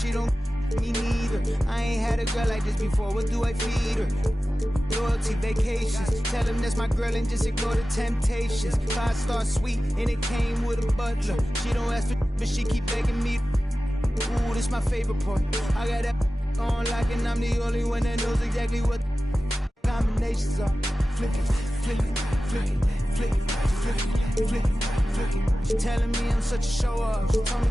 she don't me neither. I ain't had a girl like this before, what do I feed her? Loyalty, vacations, tell him that's my girl and just ignore the temptations. 5-star suite and it came with a butler. She don't ask for but she keep begging me. Ooh, this my favorite part. I got that on like and I'm the only one that knows exactly what combinations are. Flick it, flick it, flick it, flick it, flick it, flick it, flick it. She telling me I'm such a show off. She told me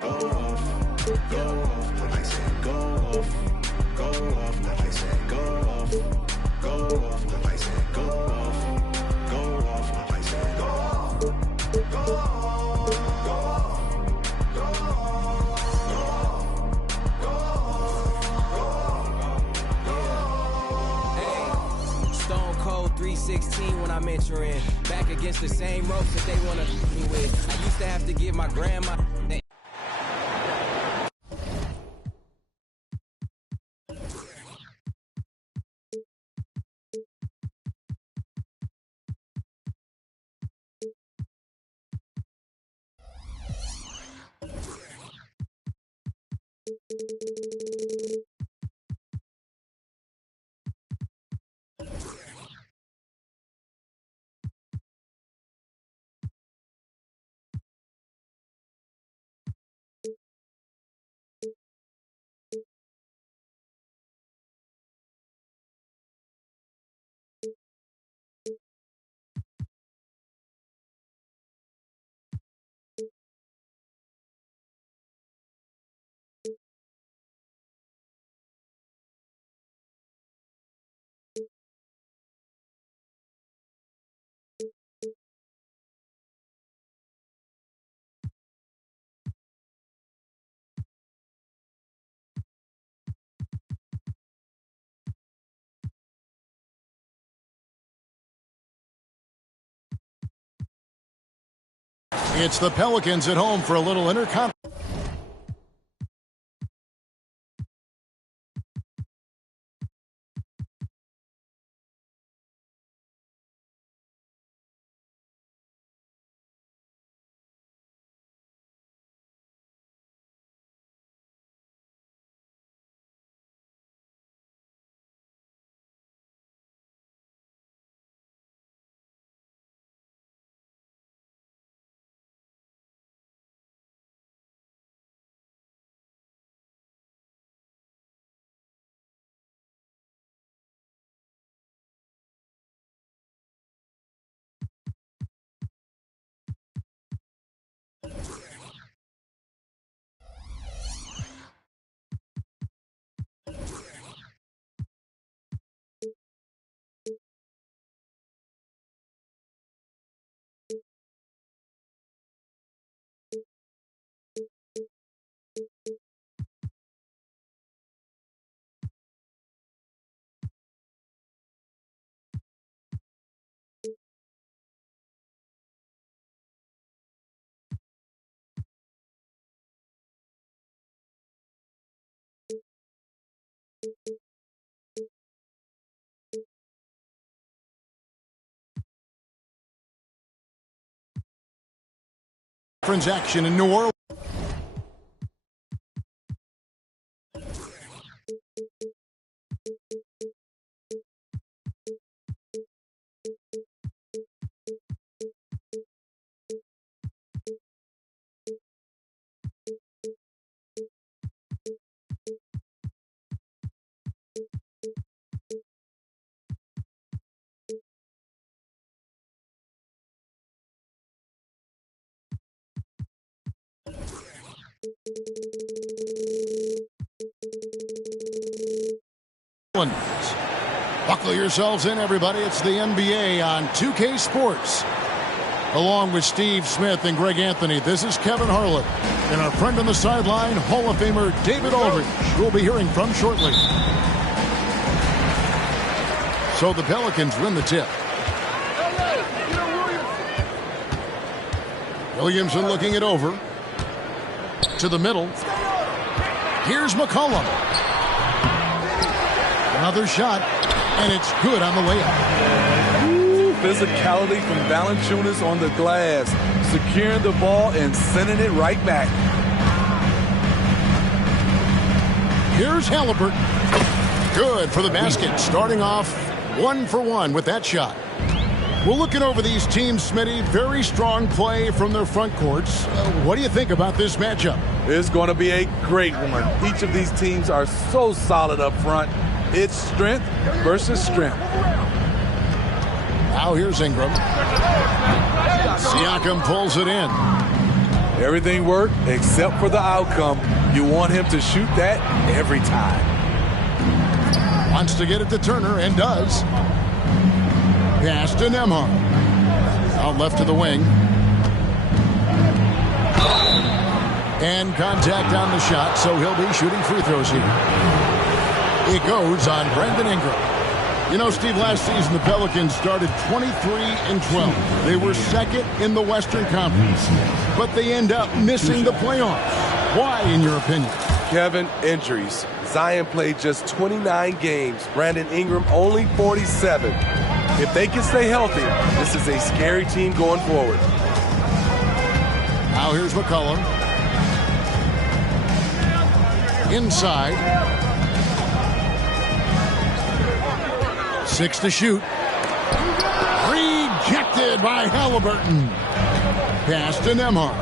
go off, I said go off, go off, I said go off, go off, I said go off, go off, I said go off, go off, go off, go off. Hey, Stone Cold 316 when I'm entering, back against the same ropes that they wanna me with. I used to have to give my grandma. It's the Pelicans at home for a little intercontinental. Action in New Orleans. Buckle yourselves in, everybody. It's the NBA on 2K Sports. Along with Steve Smith and Greg Anthony, this is Kevin Harlan. And our friend on the sideline, Hall of Famer David Aldridge, we'll be hearing from shortly. So the Pelicans win the tip. Williamson looking it over. To the middle. Here's McCollum. Another shot, and it's good on the way up. Ooh, physicality from Valanciunas on the glass, securing the ball and sending it right back. Here's Halliburton. Good for the basket. Starting off 1 for 1 with that shot. We're looking over these teams, Smitty. Very strong play from their front courts. What do you think about this matchup? It's going to be a great one. Each of these teams are so solid up front. It's strength versus strength. Now here's Ingram. Siakam pulls it in. Everything worked except for the outcome. You want him to shoot that every time. Wants to get it to Turner and does. Pass to Nembhard. Out left to the wing. And contact on the shot, so he'll be shooting free throws here. It goes on Brandon Ingram. You know, Steve, last season the Pelicans started 23-12. They were second in the Western Conference, but they end up missing the playoffs. Why, in your opinion? Kevin, injuries. Zion played just 29 games. Brandon Ingram only 47. If they can stay healthy, this is a scary team going forward. Now here's McCollum. Inside. 6 to shoot. Rejected by Halliburton. Pass to Nembhard.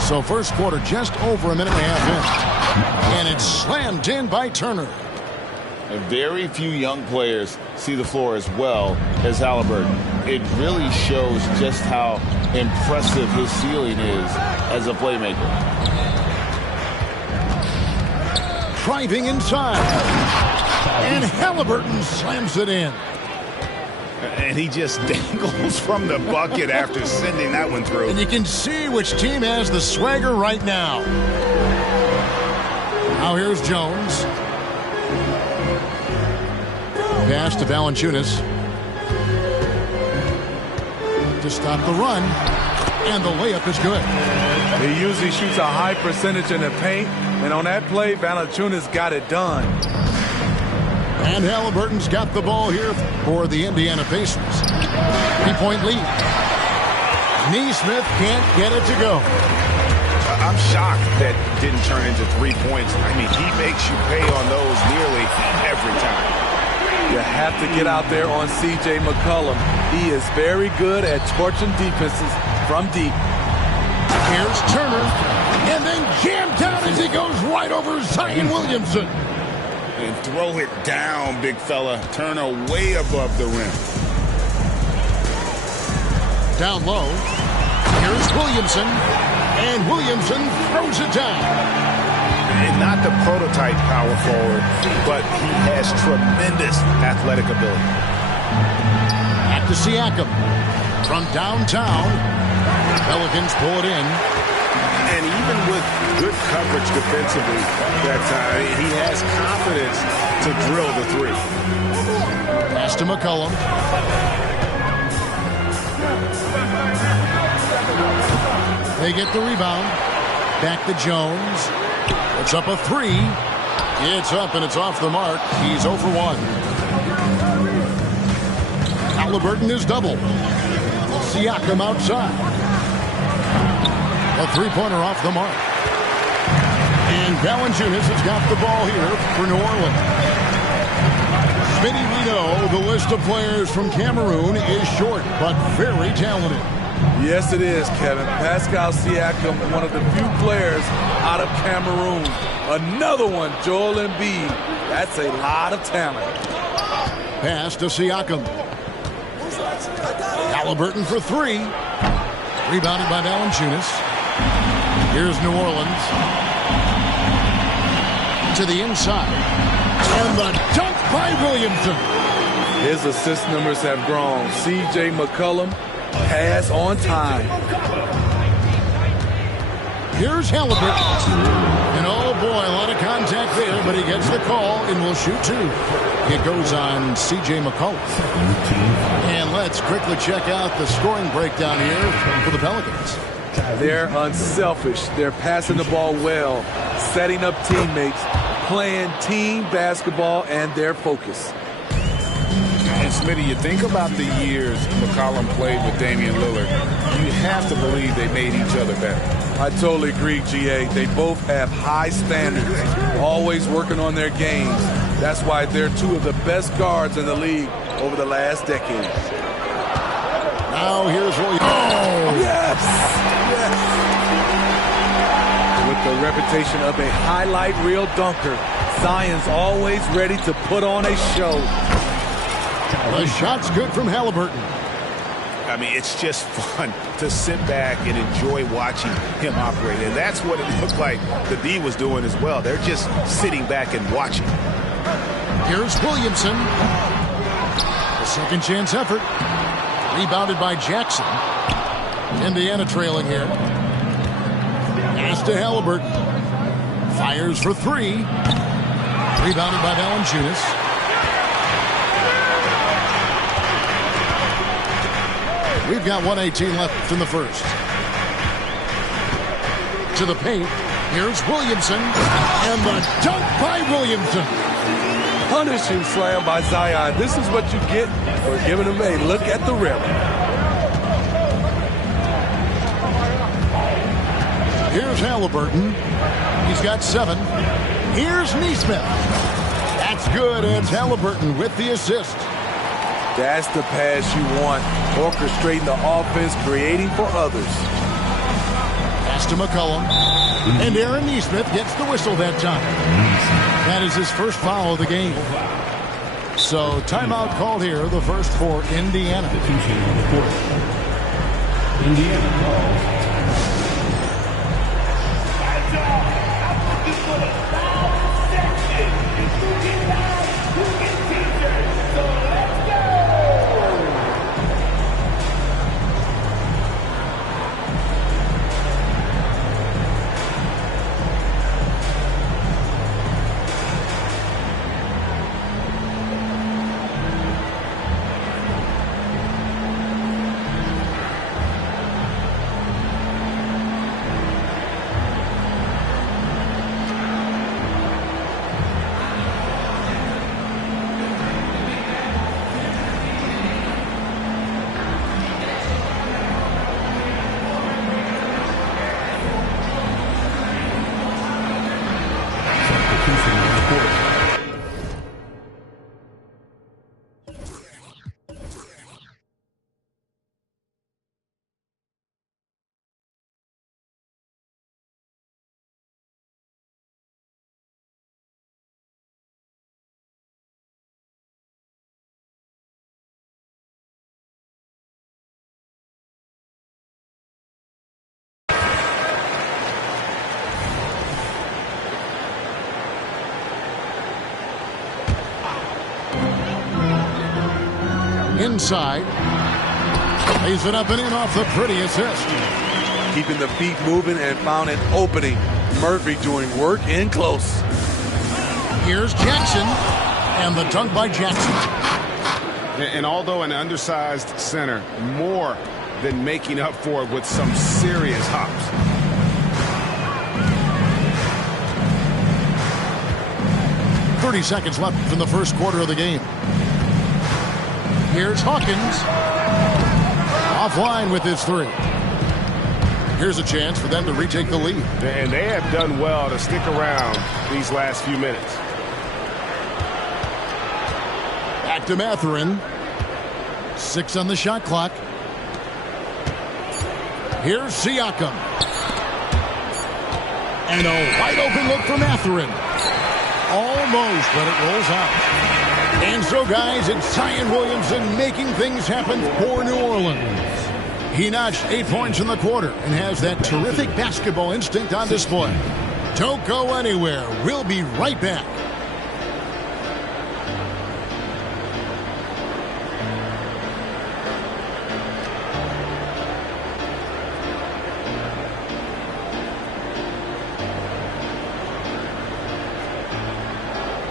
So first quarter just over a minute and a half in. And it's slammed in by Turner. And very few young players see the floor as well as Halliburton. It really shows just how impressive his ceiling is as a playmaker. Driving inside. And Halliburton slams it in. And he just dangles from the bucket after sending that one through. And you can see which team has the swagger right now. Now here's Jones. Pass to Valanciunas. To stop the run. And the layup is good. He usually shoots a high percentage in the paint. And on that play, Valanciunas got it done. And Halliburton's got the ball here for the Indiana Pacers. 3-point lead. Neesmith can't get it to go. I'm shocked that didn't turn into 3 points. I mean, he makes you pay on those nearly every time. You have to get out there on C.J. McCollum. He is very good at torching defenses from deep. Here's Turner. And then jammed down as he goes right over Zion Williamson. And throw it down, big fella. Turner way above the rim. Down low. Here's Williamson. And Williamson throws it down. And not the prototype power forward, but he has tremendous athletic ability. Back to Siakam. From downtown. Pelicans pull it in. And even with good coverage defensively that time, he has confidence to drill the three. Pass to McCollum. They get the rebound. Back to Jones. It's up a three. It's up and it's off the mark. He's 0 for 1. Halliburton is double. Siakam outside. A three-pointer off the mark. And Valanciunas has got the ball here for New Orleans. Smitty, we know the list of players from Cameroon is short, but very talented. Yes, it is, Kevin. Pascal Siakam, one of the few players out of Cameroon. Another one, Joel Embiid. That's a lot of talent. Pass to Siakam. Halliburton for three. Rebounded by Valanciunas. Here's New Orleans. To the inside. And the dunk by Williamson. His assist numbers have grown. C.J. McCollum, pass on time. Here's Halliburton. And oh boy, a lot of contact there, but he gets the call and will shoot two. It goes on C.J. McCollum. And let's quickly check out the scoring breakdown here for the Pelicans. They're unselfish. They're passing the ball well, setting up teammates, playing team basketball, and their focus. And Smitty, you think about the years McCollum played with Damian Lillard, you have to believe they made each other better. I totally agree, GA. They both have high standards, always working on their games. That's why they're two of the best guards in the league over the last decade. Now here's Williams. Oh! Yes! Yes! With the reputation of a highlight reel dunker, Zion's always ready to put on a show. The shot's good from Halliburton. I mean, it's just fun to sit back and enjoy watching him operate. And that's what it looked like the D was doing as well. They're just sitting back and watching. Here's Williamson. A second chance effort. Rebounded by Jackson. Indiana trailing here. Pass to Halliburton. Fires for three. Rebounded by Valanciunas. We've got 1:18 left in the first. To the paint. Here's Williamson. And the dunk by Williamson. Punishing slam by Zion. This is what you get for giving him a look at the rim. Here's Halliburton. He's got 7. Here's Nesmith. That's good. It's Halliburton with the assist. That's the pass you want. Orchestrating the offense, creating for others. Pass to McCollum. And Aaron Nesmith gets the whistle that time. That is his first foul of the game. So timeout called here, the first for Indiana. Indiana calls. Inside. Lays it up and in off the pretty assist. Keeping the feet moving and found an opening. Murphy doing work in close. Here's Jackson. And the dunk by Jackson. And although an undersized center, more than making up for it with some serious hops. .30 seconds left in the first quarter of the game. Here's Hawkins. Offline with his 3. Here's a chance for them to retake the lead. And they have done well to stick around these last few minutes. Back to Mathurin. 6 on the shot clock. Here's Siakam. And a wide open look for Mathurin. Almost, but it rolls out. And so, guys, it's Zion Williamson making things happen for New Orleans. He notched 8 points in the quarter and has that terrific basketball instinct on display. Don't go anywhere. We'll be right back.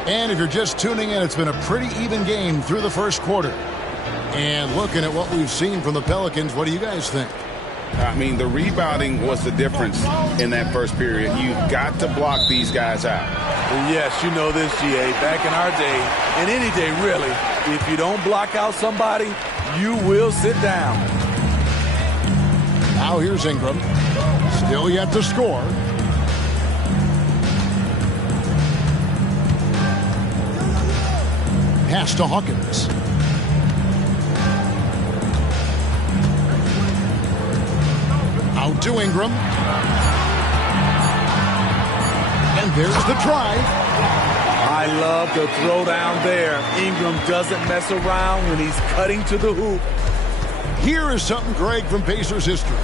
And if you're just tuning in, it's been a pretty even game through the first quarter. And looking at what we've seen from the Pelicans, what do you guys think? I mean, the rebounding was the difference in that first period. You've got to block these guys out. And yes, you know this, GA. Back in our day, and any day really, if you don't block out somebody, you will sit down. Now here's Ingram. Still yet to score. Pass to Hawkins. Out to Ingram. And there's the drive. I love the throw down there. Ingram doesn't mess around when he's cutting to the hoop. Here is something, Greg, from Pacers history.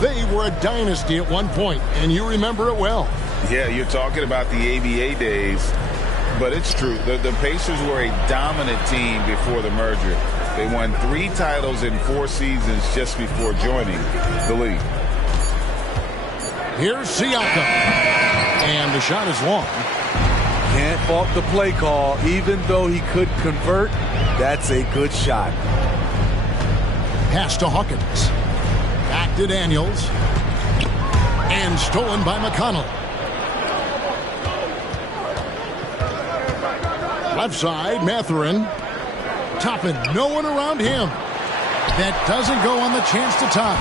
They were a dynasty at one point, and you remember it well. Yeah, you're talking about the ABA days, but it's true. The Pacers were a dominant team before the merger. They won 3 titles in 4 seasons just before joining the league. Here's Siakam. And the shot is long. Can't fault the play call. Even though he could convert, that's a good shot. Pass to Hawkins. Back to Daniels. And stolen by McConnell. Left side, Mathurin. Toppin, no one around him. That doesn't go on the chance to tie.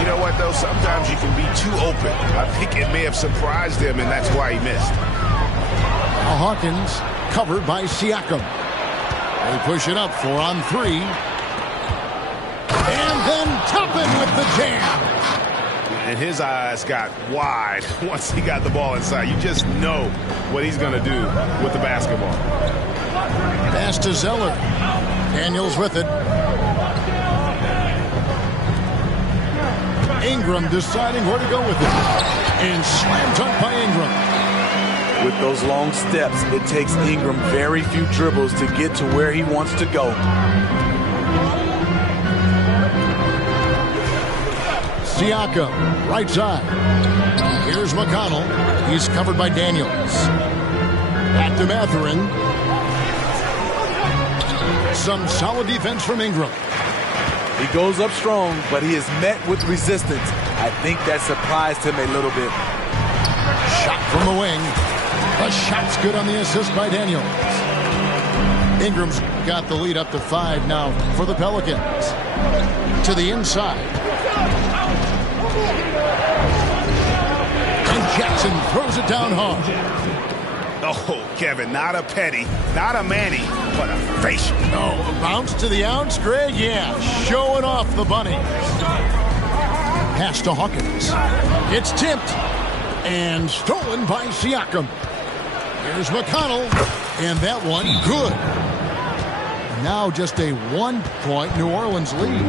You know what, though? Sometimes you can be too open. I think it may have surprised him, and that's why he missed. Hawkins covered by Siakam. They push it up 4-on-3. And then Toppin with the jam. And his eyes got wide once he got the ball inside. You just know what he's going to do with the basketball. Pass to Zeller. Daniels with it. Ingram deciding where to go with it. And slam dunk by Ingram. With those long steps, it takes Ingram very few dribbles to get to where he wants to go. Siakam, right side. Here's McConnell. He's covered by Daniels. Back to Mathurin. Some solid defense from Ingram. He goes up strong, but he is met with resistance. I think that surprised him a little bit. Shot from the wing. The shot's good on the assist by Daniels. Ingram's got the lead up to 5 now for the Pelicans. To the inside. And Jackson throws it down hard. Oh, Kevin, not a Petty, not a Manny, but a facial. No, a bounce to the ounce, Greg? Yeah, showing off the bunny. Pass to Hawkins. It's tipped and stolen by Siakam. Here's McConnell, and that one good. Now just a 1-point New Orleans lead.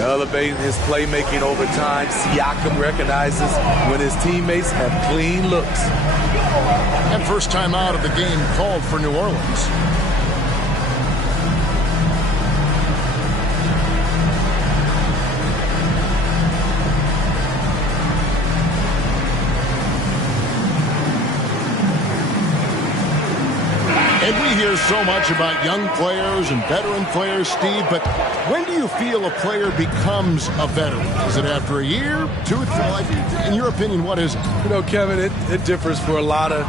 Elevating his playmaking over time, Siakam recognizes when his teammates have clean looks. And first time out of the game called for New Orleans. And we hear so much about young players and veteran players, Steve, but when do you feel a player becomes a veteran? Is it after a year, 2 or 3? In your opinion, what is it? You know, Kevin, it differs for a lot of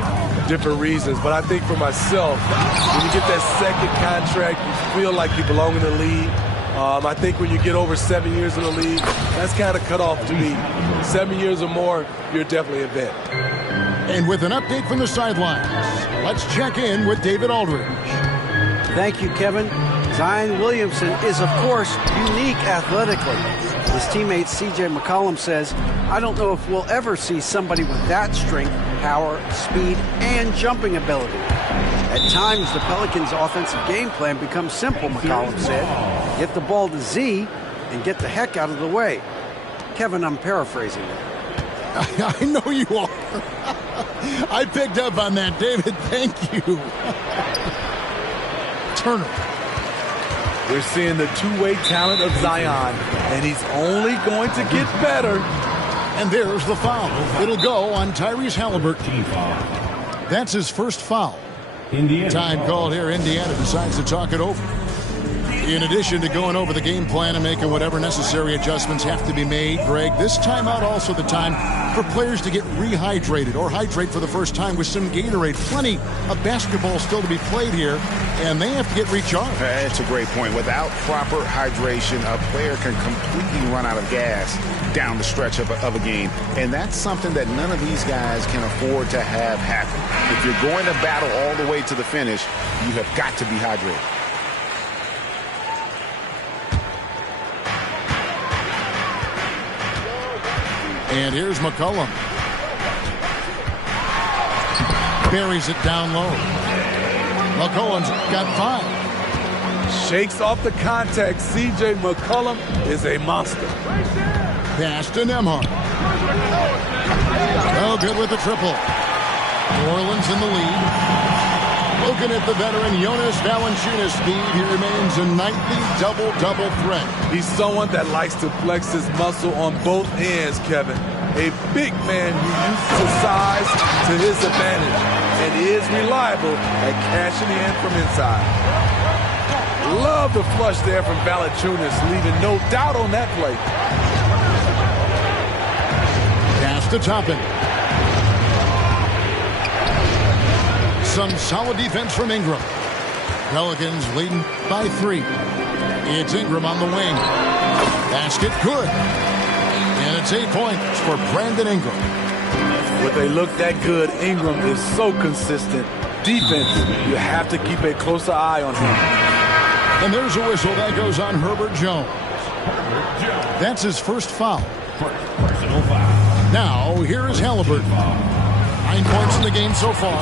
different reasons, but I think for myself, when you get that second contract, you feel like you belong in the league. I think when you get over 7 years in the league, that's kind of cut off to me. 7 years or more, you're definitely a vet. And with an update from the sidelines, let's check in with David Aldridge. Thank you, Kevin. Zion Williamson is, of course, unique athletically. His teammate C.J. McCollum says, I don't know if we'll ever see somebody with that strength, power, speed, and jumping ability. At times, the Pelicans' offensive game plan becomes simple, McCollum said. Get the ball to Z and get the heck out of the way. Kevin, I'm paraphrasing it. I know you are. I picked up on that, David. Thank you. Turner. We're seeing the two-way talent of Zion, and he's only going to get better. And there's the foul. It'll go on Tyrese Halliburton. That's his first foul. Indiana. Time called here. Indiana decides to talk it over. In addition to going over the game plan and making whatever necessary adjustments have to be made, Greg, this timeout also the time for players to get rehydrated or hydrate for the first time with some Gatorade. Plenty of basketball still to be played here, and they have to get recharged. That's a great point. Without proper hydration, a player can completely run out of gas down the stretch of a game, and that's something that none of these guys can afford to have happen. If you're going to battle all the way to the finish, you have got to be hydrated. And here's McCollum. Buries it down low. McCollum's got 5. Shakes off the contact. C.J. McCollum is a monster. Pass to Nembhard. Oh, good with the triple. New Orleans in the lead. Looking at the veteran Jonas Valanciunas' speed, he remains a nightly double-double threat. He's someone that likes to flex his muscle on both ends, Kevin. A big man who uses his size to his advantage and is reliable at cashing in from inside. Love the flush there from Valanciunas, leaving no doubt on that play. Pass to Toppin. Some solid defense from Ingram. Pelicans leading by 3. It's Ingram on the wing. Basket good. And it's 8 points for Brandon Ingram. When they look that good, Ingram is so consistent. Defense, you have to keep a closer eye on him. And there's a whistle that goes on Herbert Jones. That's his first foul. Personal foul. Now, here is Halliburton. 9 points in the game so far.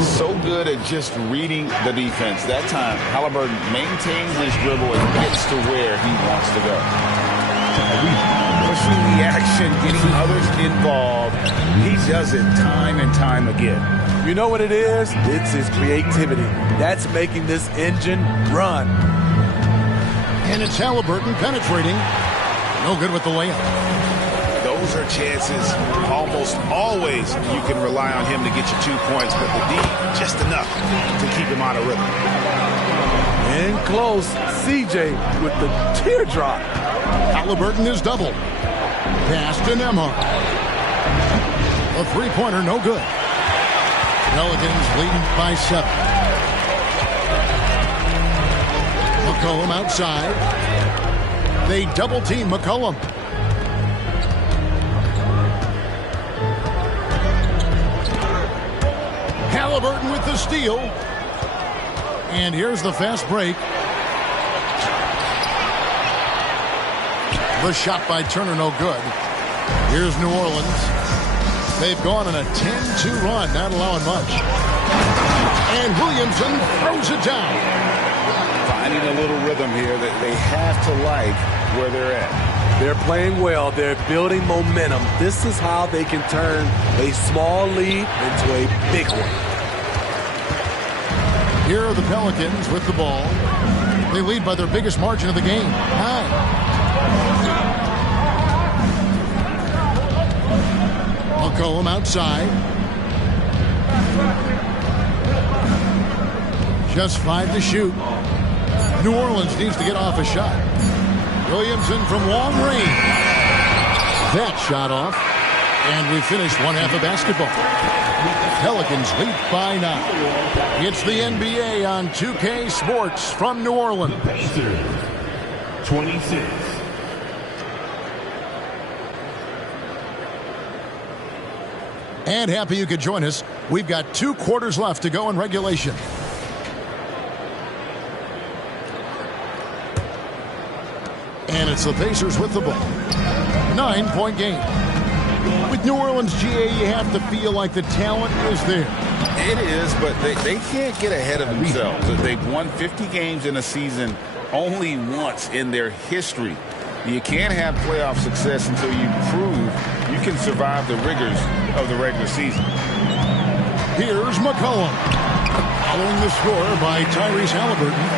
So good at just reading the defense. That time, Halliburton maintains his dribble and gets to where he wants to go. Pushing the action, getting others involved. He does it time and time again. You know what it is? It's his creativity. That's making this engine run. And it's Halliburton penetrating. No good with the layup. Those are chances almost always you can rely on him to get you 2 points, but the D, just enough to keep him out of rhythm. In close, CJ with the teardrop. Halliburton is double. Pass to Nembhard. A three-pointer, no good. Pelicans leading by 7. McCollum outside. They double-team McCollum. Halliburton with the steal. And here's the fast break. The shot by Turner, no good. Here's New Orleans. They've gone on a 10-2 run, not allowing much. And Williamson throws it down. Finding a little rhythm here that they have to like where they're at. They're playing well. They're building momentum. This is how they can turn a small lead into a big one. Here are the Pelicans with the ball. They lead by their biggest margin of the game, 9. McCollum outside. Just 5 to shoot. New Orleans needs to get off a shot. Williamson from long range. That shot off. And we finished one half of basketball. Pelicans lead by 9. It's the NBA on 2K Sports from New Orleans. 26. And happy you could join us. We've got 2 quarters left to go in regulation. And it's the Pacers with the ball. 9-point game. With New Orleans, GA, you have to feel like the talent is there. It is, but they can't get ahead of themselves. They've won 50 games in a season only once in their history. You can't have playoff success until you prove you can survive the rigors of the regular season. Here's McCollum. Following the score by Tyrese Halliburton.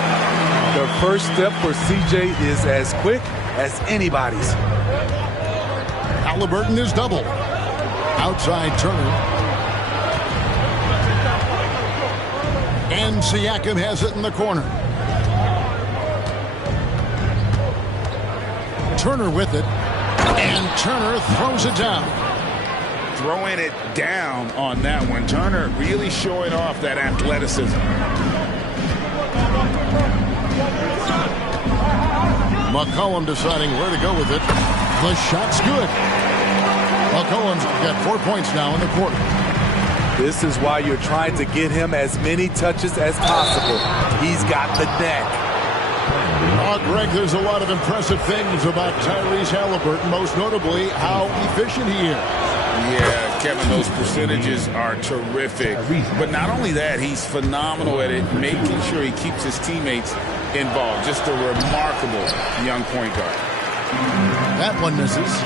The first step for CJ is as quick as anybody's. Halliburton is double. Outside Turner. And Siakam has it in the corner. Turner with it. And Turner throws it down. Throwing it down on that one. Turner really showing off that athleticism. McCollum deciding where to go with it. The shot's good. McCollum's got 4 points now in the quarter. This is why you're trying to get him as many touches as possible. He's got the neck. Oh, Greg, there's a lot of impressive things about Tyrese Halliburton, most notably how efficient he is. Yeah, Kevin, those percentages are terrific. But not only that, he's phenomenal at it, making sure he keeps his teammates involved. Just a remarkable young point guard. That one misses.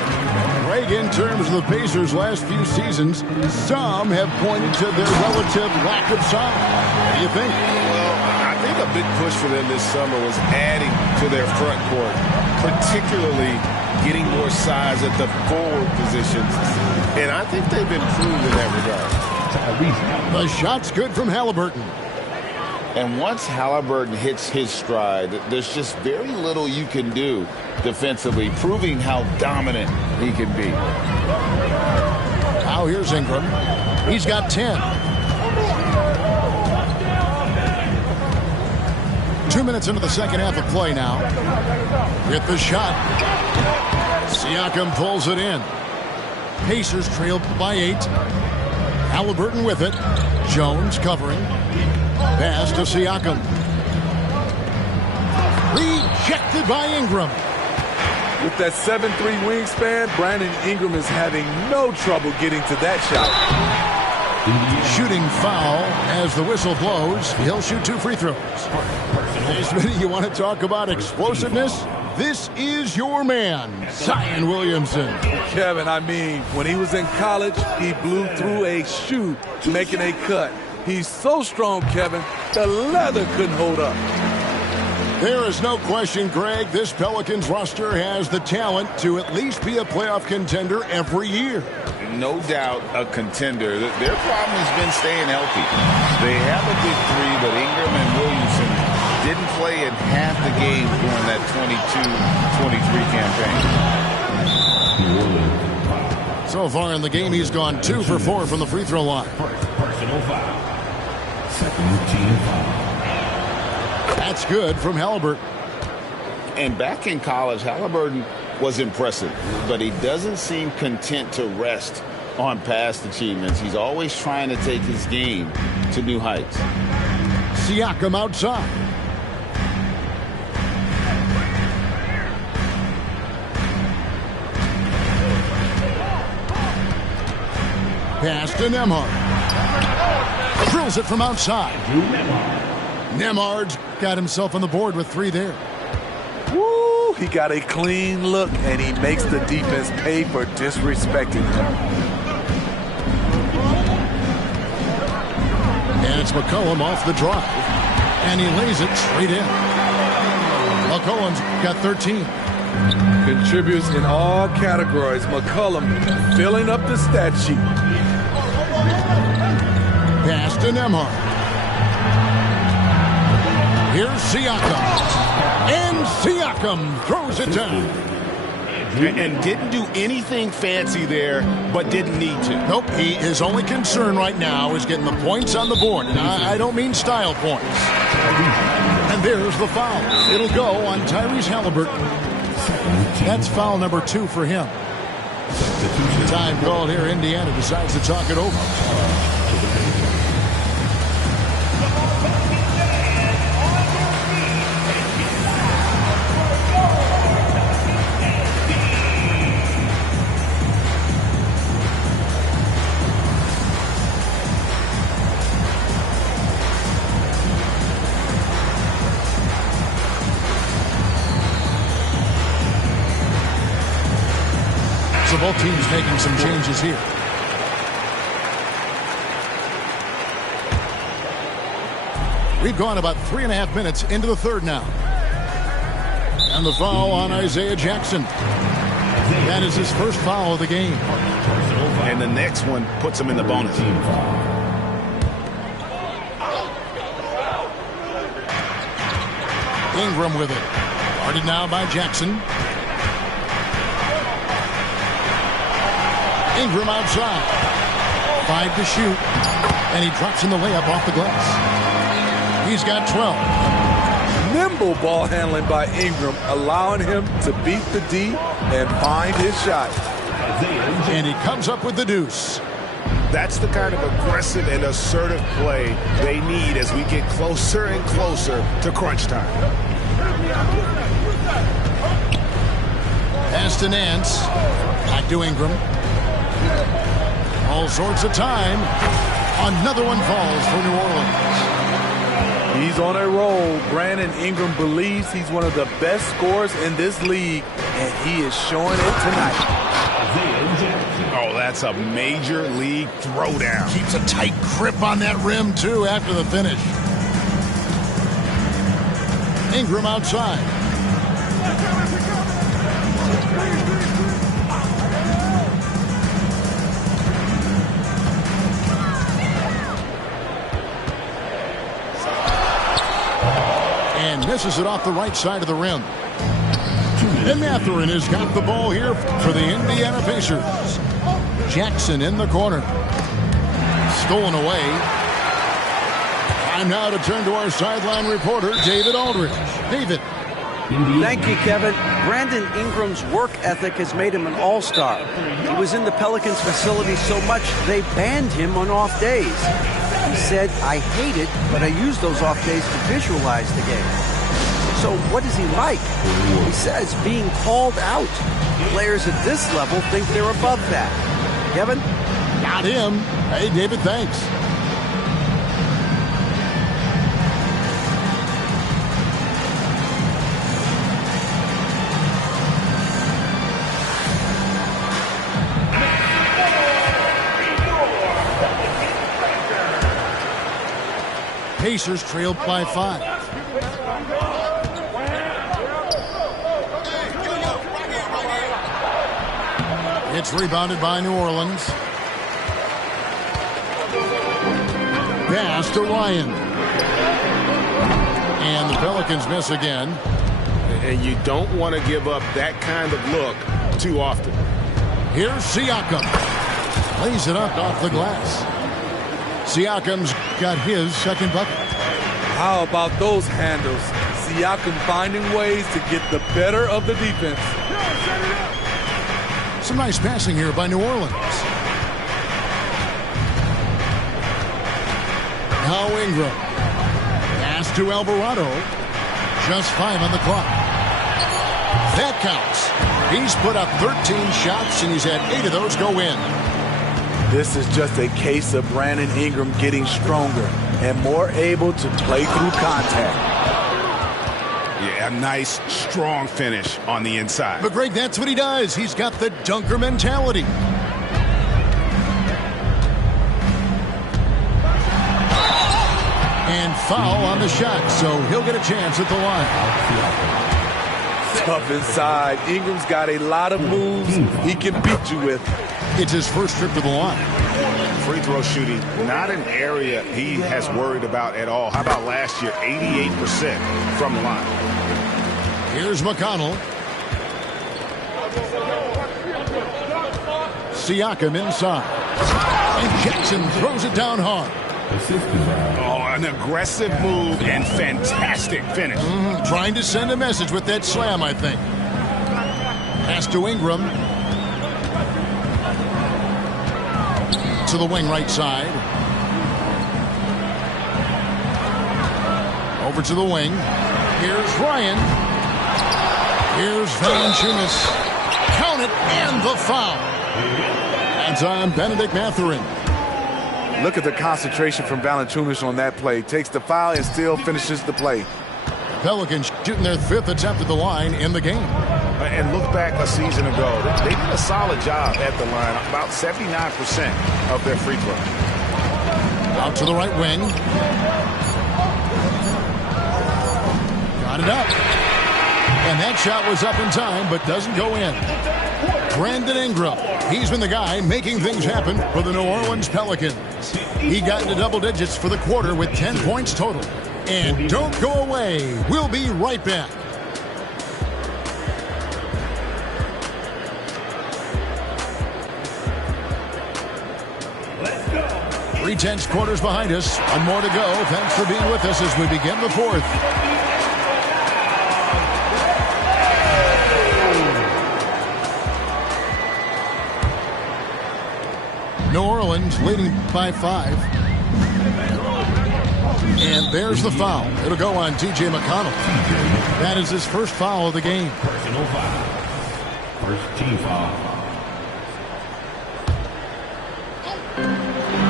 Greg, in terms of the Pacers' last few seasons, some have pointed to their relative lack of size. What do you think? Well, I think a big push for them this summer was adding to their front court, particularly getting more size at the forward positions. And I think they've improved in that regard. The shot's good from Halliburton. And once Halliburton hits his stride, there's just very little you can do defensively, proving how dominant he can be. Now here's Ingram. He's got 10. 2 minutes into the second half of play now. With the shot. Siakam pulls it in. Pacers trail by 8. Halliburton with it. Jones covering. Pass to Siakam. Rejected by Ingram. With that 7'3" wingspan, Brandon Ingram is having no trouble getting to that shot. Shooting foul as the whistle blows. He'll shoot 2 free throws. Hey, Smitty, you want to talk about explosiveness? This is your man, Zion Williamson. Kevin, I mean, when he was in college, he blew through a shoe making a cut. He's so strong, Kevin, the leather couldn't hold up. There is no question, Greg, this Pelicans roster has the talent to at least be a playoff contender every year. No doubt a contender. Their problem has been staying healthy. They have a big three, but Ingram and Williamson didn't play in half the game during that 22-23 campaign. So far in the game, he's gone 2 for 4 from the free throw line. Personal foul. Second team foul. That's good from Halliburton. And back in college, Halliburton was impressive, but he doesn't seem content to rest on past achievements. He's always trying to take his game to new heights. Siakam outside. Pass to Nembhard. Drills it from outside. Nembhard's got himself on the board with 3 there. Woo! He got a clean look, and he makes the defense pay for disrespecting him. And it's McCollum off the drive. And he lays it straight in. McCollum's got 13. Contributes in all categories. McCollum filling up the stat sheet. Pass to Nembhard. Here's Siakam. And Siakam throws it down. And didn't do anything fancy there, but didn't need to. Nope, his only concern right now is getting the points on the board. And I don't mean style points. And there's the foul. It'll go on Tyrese Halliburton. That's foul number 2 for him. Time called here. Indiana decides to talk it over. So both teams making some changes here. We've gone about 3.5 minutes into the third now. And the foul on Isaiah Jackson. That is his first foul of the game. And the next one puts him in the bonus. Ingram with it. Guarded now by Jackson. Ingram outside. 5 to shoot. And he drops in the layup off the glass. He's got 12. Nimble ball handling by Ingram, allowing him to beat the D and find his shot. And he comes up with the deuce. That's the kind of aggressive and assertive play they need as we get closer and closer to crunch time. Pass to Nance. Back to Ingram. All sorts of time. Another one falls for New Orleans. He's on a roll. Brandon Ingram believes he's one of the best scorers in this league, and he is showing it tonight. Oh, that's a major league throwdown. Keeps a tight grip on that rim, too, after the finish. Ingram outside. And misses it off the right side of the rim. And Mathurin has got the ball here for the Indiana Pacers. Jackson in the corner. Stolen away. Time now to turn to our sideline reporter, David Aldridge. David. Thank you, Kevin. Brandon Ingram's work ethic has made him an all-star. He was in the Pelicans facility so much they banned him on off days. He said, "I hate it, but I use those off days to visualize the game." So what is he like? He says being called out. Players at this level think they're above that. Kevin? Not him. Hey, David, thanks. Pacers trailed by 5. It's rebounded by New Orleans. Pass to Ryan. And the Pelicans miss again. And you don't want to give up that kind of look too often. Here's Siakam. Lays it up off the glass. Siakam's got his second bucket. How about those handles? Siakam finding ways to get the better of the defense. Some nice passing here by New Orleans. Now Ingram. Pass to Alvarado. Just 5 on the clock. That counts. He's put up 13 shots, and he's had 8 of those go in. This is just a case of Brandon Ingram getting stronger and more able to play through contact. Yeah, a nice, strong finish on the inside. But, Greg, that's what he does. He's got the dunker mentality. And foul on the shot, so he'll get a chance at the line. Tough inside. Ingram's got a lot of moves he can beat you with. It's his first trip to the line. Free throw shooting, not an area he has worried about at all. How about last year, 88% from the line. Here's McConnell. Siakam inside. And Jackson throws it down hard. Oh, an aggressive move and fantastic finish. Trying to send a message with that slam, I think. Pass to Ingram. To the wing right side. Over to the wing. Here's Ryan. Here's Valanciunas. Count it, and the foul. And on Benedict Mathurin. Look at the concentration from Valanciunas on that play. Takes the foul and still finishes the play. Pelicans shooting their 5th attempt at the line in the game. And look back a season ago. They did a solid job at the line. About 79% of their free throw. Out to the right wing. Got it up. And that shot was up in time, but doesn't go in. Brandon Ingram. He's been the guy making things happen for the New Orleans Pelicans. He got into double digits for the quarter with 10 points total. And don't go away. We'll be right back. 3 tenths quarters behind us. One more to go. Thanks for being with us as we begin the fourth. New Orleans leading by 5. And there's the foul. It'll go on T.J. McConnell. That is his first foul of the game. Personal foul. First team foul.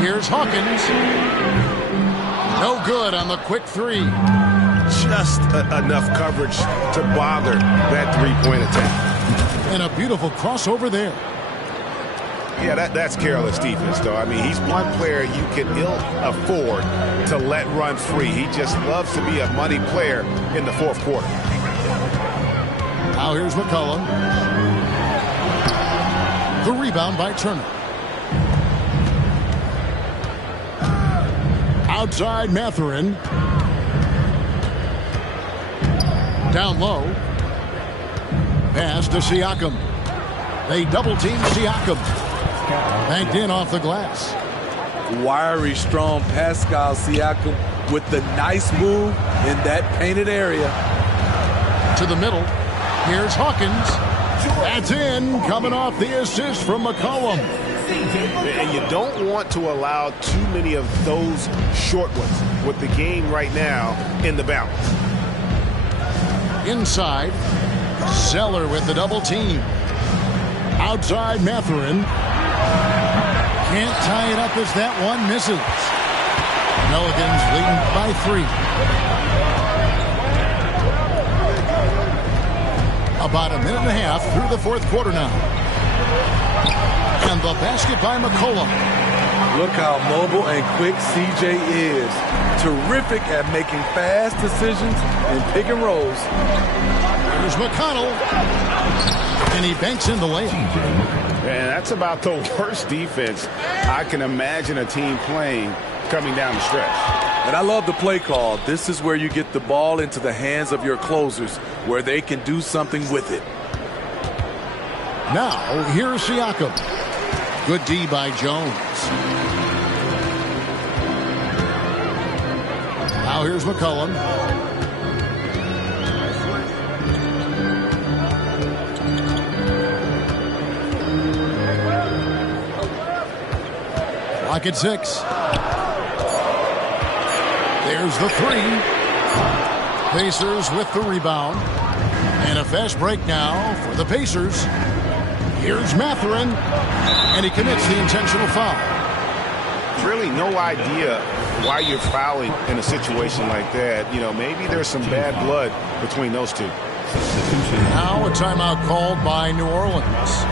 Here's Hawkins. No good on the quick 3. Just enough coverage to bother that three-point attack. And a beautiful crossover there. Yeah, that's careless defense, though. I mean, he's one player you can ill afford to let run free. He just loves to be a money player in the fourth quarter. Now here's McCollum. The rebound by Turner. Outside Mathurin. Down low. Pass to Siakam. They double-team Siakam. Banked in off the glass. Wiry, strong Pascal Siakam with the nice move in that painted area. To the middle. Here's Hawkins. That's in, coming off the assist from McCollum. And you don't want to allow too many of those short ones with the game right now in the balance. Inside. Zeller with the double team. Outside Mathurin. Can't tie it up as that one misses. Pelicans leading by 3. About a minute and a half through the fourth quarter now. And the basket by McCollum. Look how mobile and quick CJ is. Terrific at making fast decisions and pick and rolls. Here's McConnell. And he banks in the layup. Man, that's about the worst defense I can imagine a team playing coming down the stretch. And I love the play call. This is where you get the ball into the hands of your closers, where they can do something with it. Now, here's Siakam. Good D by Jones. Now here's McCollum. Clock at 6. There's the 3. Pacers with the rebound. And a fast break now for the Pacers. Here's Mathurin. And he commits the intentional foul. Really no idea why you're fouling in a situation like that. You know, maybe there's some bad blood between those two. Now a timeout called by New Orleans.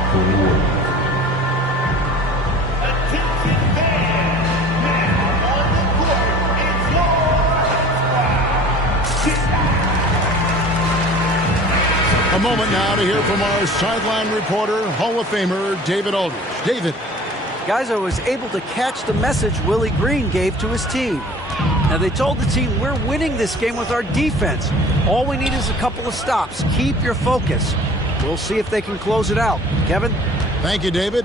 A moment now to hear from our sideline reporter, Hall of Famer David Aldridge. David. Guys, I was able to catch the message Willie Green gave to his team. Now, they told the team, we're winning this game with our defense. All we need is a couple of stops. Keep your focus. We'll see if they can close it out. Kevin? Thank you, David.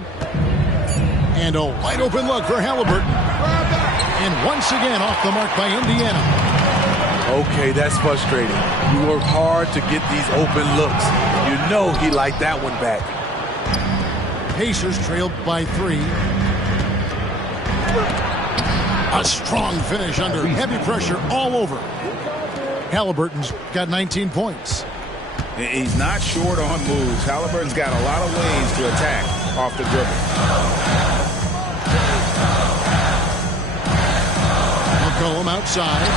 And a wide open look for Halliburton. And once again off the mark by Indiana. Okay, that's frustrating. You work hard to get these open looks. You know he liked that one back. Pacers trailed by 3. A strong finish under heavy pressure all over. Halliburton's got 19 points. He's not short on moves. Halliburton's got a lot of ways to attack off the dribble. McCollum outside.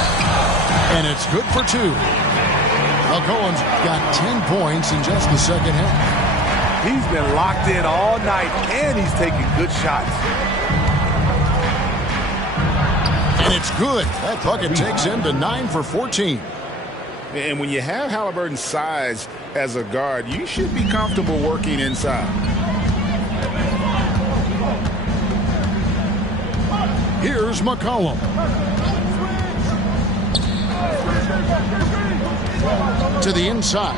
And it's good for 2. McCollum's got 10 points in just the second half. He's been locked in all night, and he's taking good shots. And it's good. That bucket takes him to 9 for 14. And when you have Halliburton's size as a guard, you should be comfortable working inside. Here's McCollum. To the inside.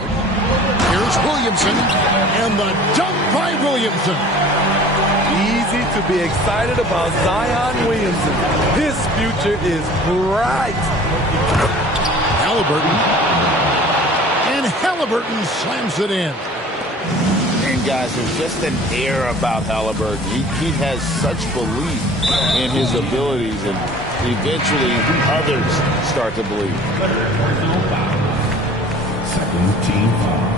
Here's Williamson. And the dunk by Williamson. Easy to be excited about Zion Williamson. His future is bright. Halliburton. And Halliburton slams it in. And guys, there's just an air about Halliburton. He has such belief in his abilities, and eventually others start to believe. Second team foul.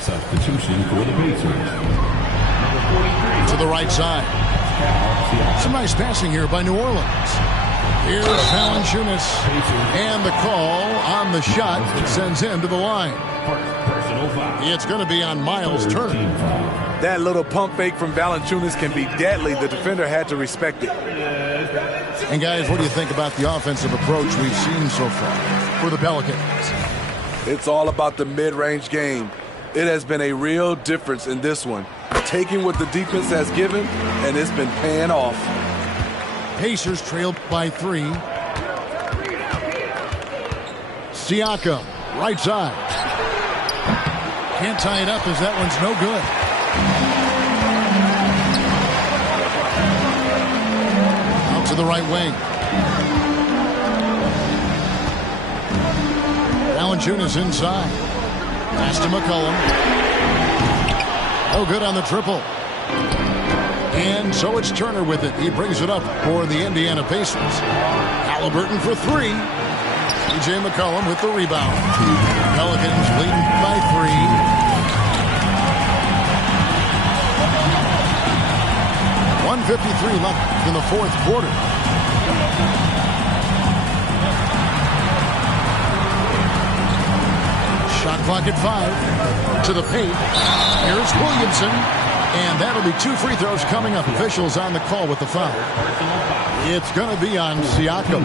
Substitution for the Pacers. To the right side. Some nice passing here by New Orleans. Here's Valanciunas. And the call on the shot that sends him to the line. It's going to be on Miles Turner. That little pump fake from Valanciunas can be deadly. The defender had to respect it. And guys, what do you think about the offensive approach we've seen so far for the Pelicans? It's all about the mid-range game. It has been a real difference in this one. Taking what the defense has given, and it's been paying off. Pacers trailed by 3. Siakam, right side. Can't tie it up as that one's no good. Out to the right wing. Valanciunas inside. Pass to McCollum. No good on the triple. And so it's Turner with it. He brings it up for the Indiana Pacers. Halliburton for 3. C.J. McCollum with the rebound. Pelicans leading by 3. 1:53 left in the fourth quarter. Shot clock at 5. To the paint. Here's Williamson. And that'll be 2 free throws coming up. Officials on the call with the foul. It's going to be on Siakam.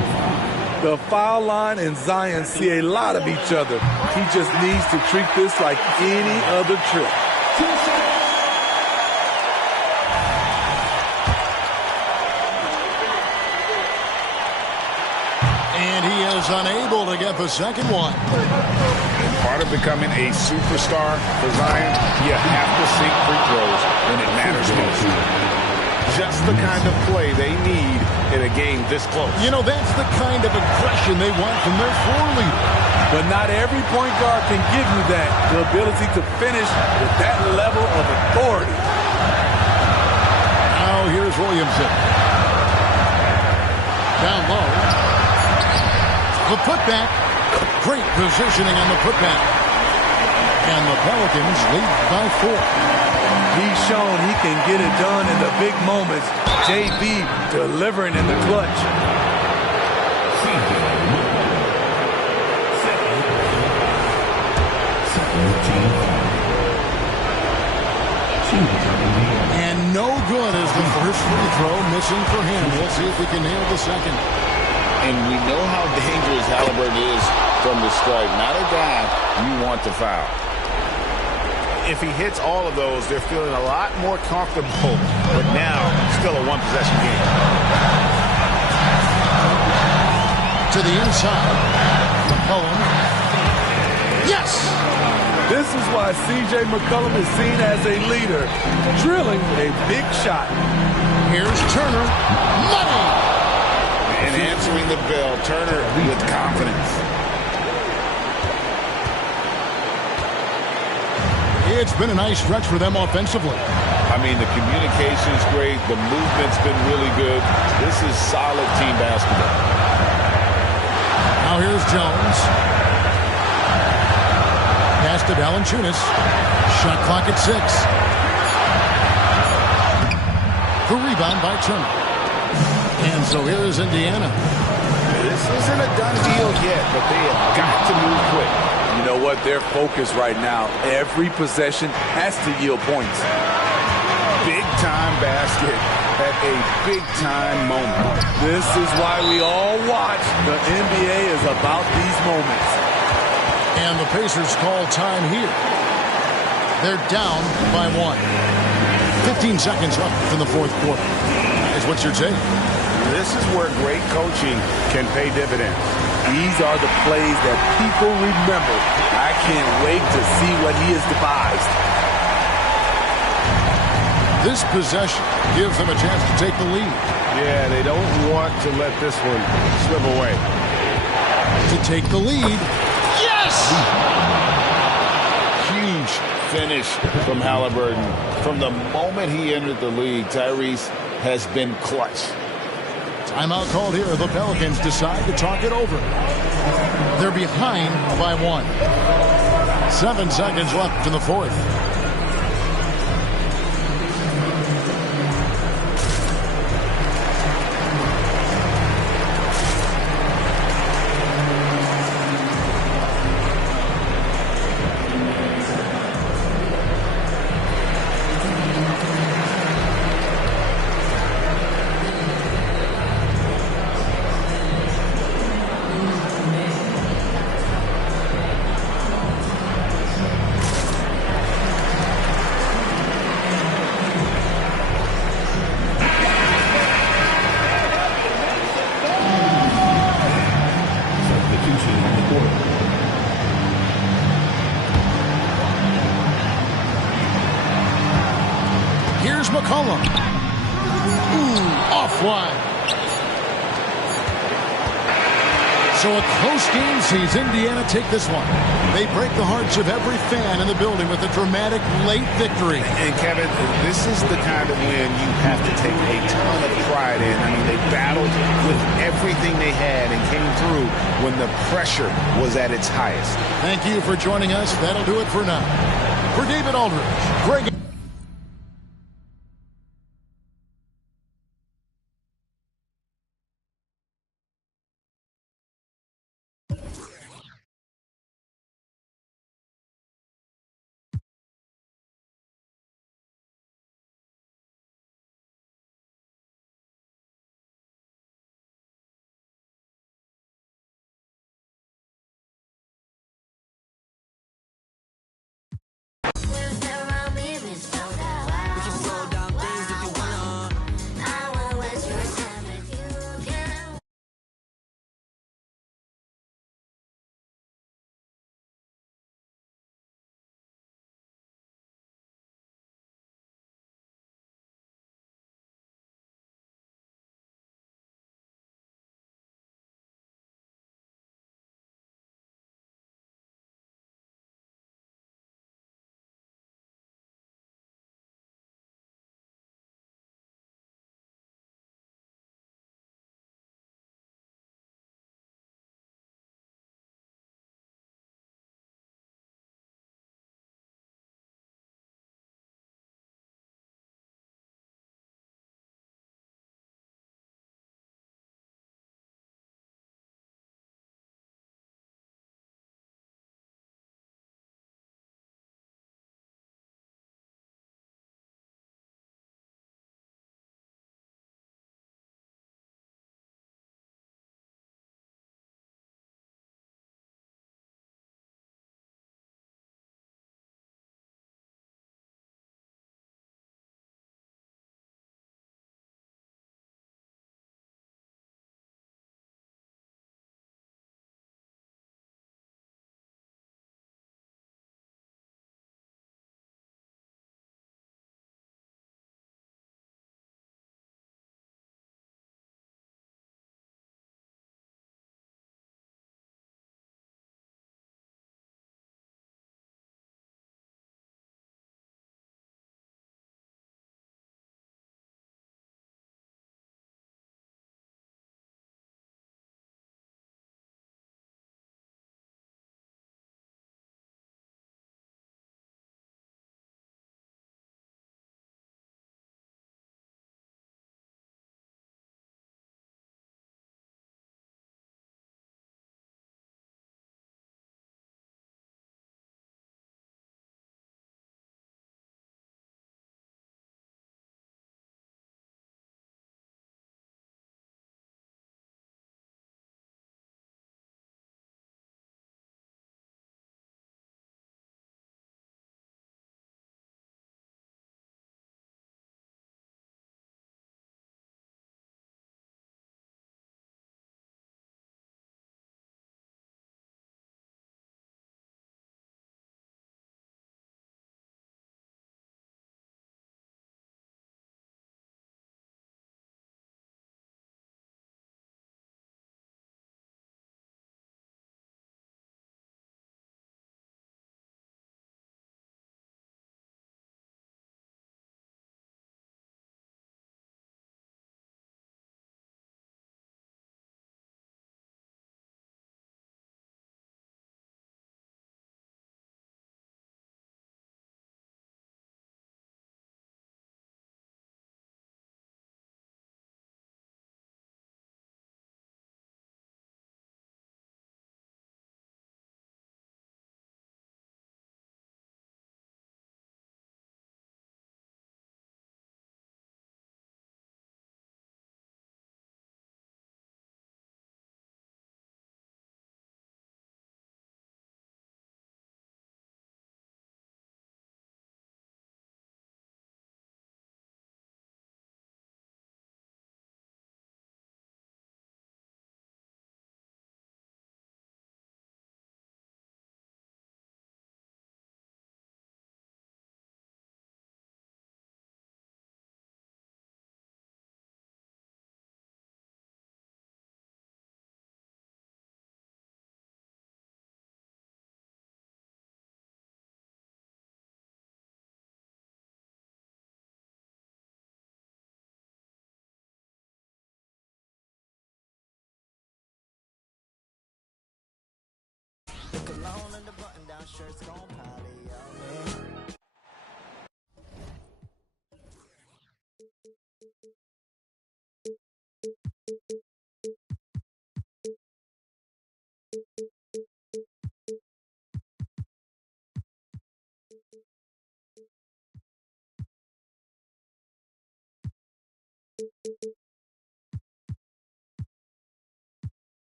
The foul line and Zion see a lot of each other. He just needs to treat this like any other trip. And he is unable to get the second one. Part of becoming a superstar for Zion, you have to sink free throws when it matters most. Just the kind of play they need in a game this close. You know, that's the kind of aggression they want from their floor leader. But not every point guard can give you that. The ability to finish with that level of authority. Now here's Williamson. Down low. The putback. Great positioning on the putback. And the Pelicans lead by 4. He's shown he can get it done in the big moments. JB delivering in the clutch. And no good as the first free throw missing for him. We'll see if he can nail the second. And we know how dangerous Halliburton is from the stripe. Not a guy you want to foul. If he hits all of those, they're feeling a lot more comfortable. But now, still a one-possession game. To the inside. McCollum. Yes! This is why C.J. McCollum is seen as a leader, drilling a big shot. Here's Turner. Money! And answering the bell, Turner with confidence. It's been a nice stretch for them offensively. I mean, the communication's great. The movement's been really good. This is solid team basketball. Now here's Jones. Pass to Valanciunas. Shot clock at 6. The rebound by Turner. And so here is Indiana. This isn't a done deal yet, but they have got to move quick. You know what? They're focused right now. Every possession has to yield points. Big-time basket at a big-time moment. This is why we all watch. The NBA is about these moments. And the Pacers call time here. They're down by 1. 15 seconds left in the fourth quarter. Guys, what's your take? This is where great coaching can pay dividends. These are the plays that people remember. I can't wait to see what he has devised. This possession gives them a chance to take the lead. Yeah, they don't want to let this one slip away. To take the lead. Yes! Huge finish from Halliburton. From the moment he entered the league, Tyrese has been clutch. Timeout called here. The Pelicans decide to talk it over. They're behind by 1. 7 seconds left in the fourth. McCollum. Ooh, offline. So a close game sees Indiana take this one. They break the hearts of every fan in the building with a dramatic late victory. And Kevin, this is the kind of win you have to take a ton of pride in. I mean, they battled with everything they had and came through when the pressure was at its highest. Thank you for joining us. That'll do it for now. For David Aldridge, Greg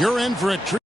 You're in for a treat.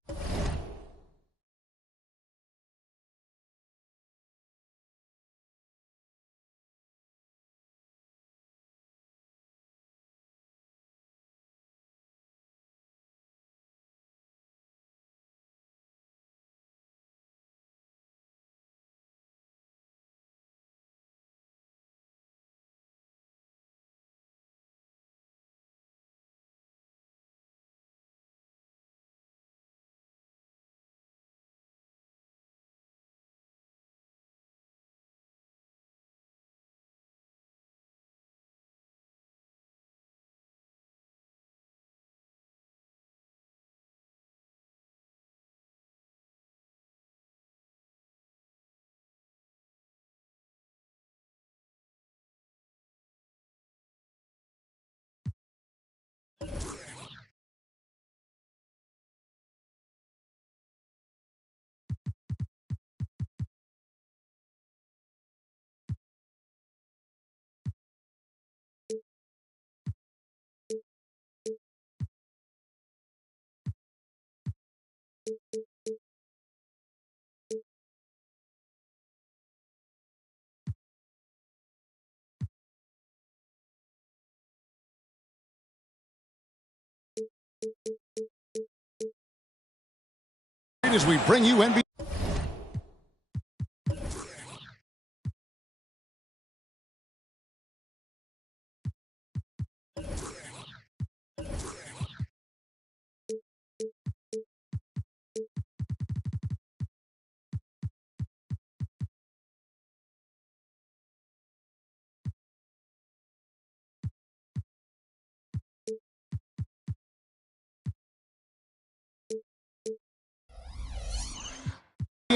As we bring you NBA.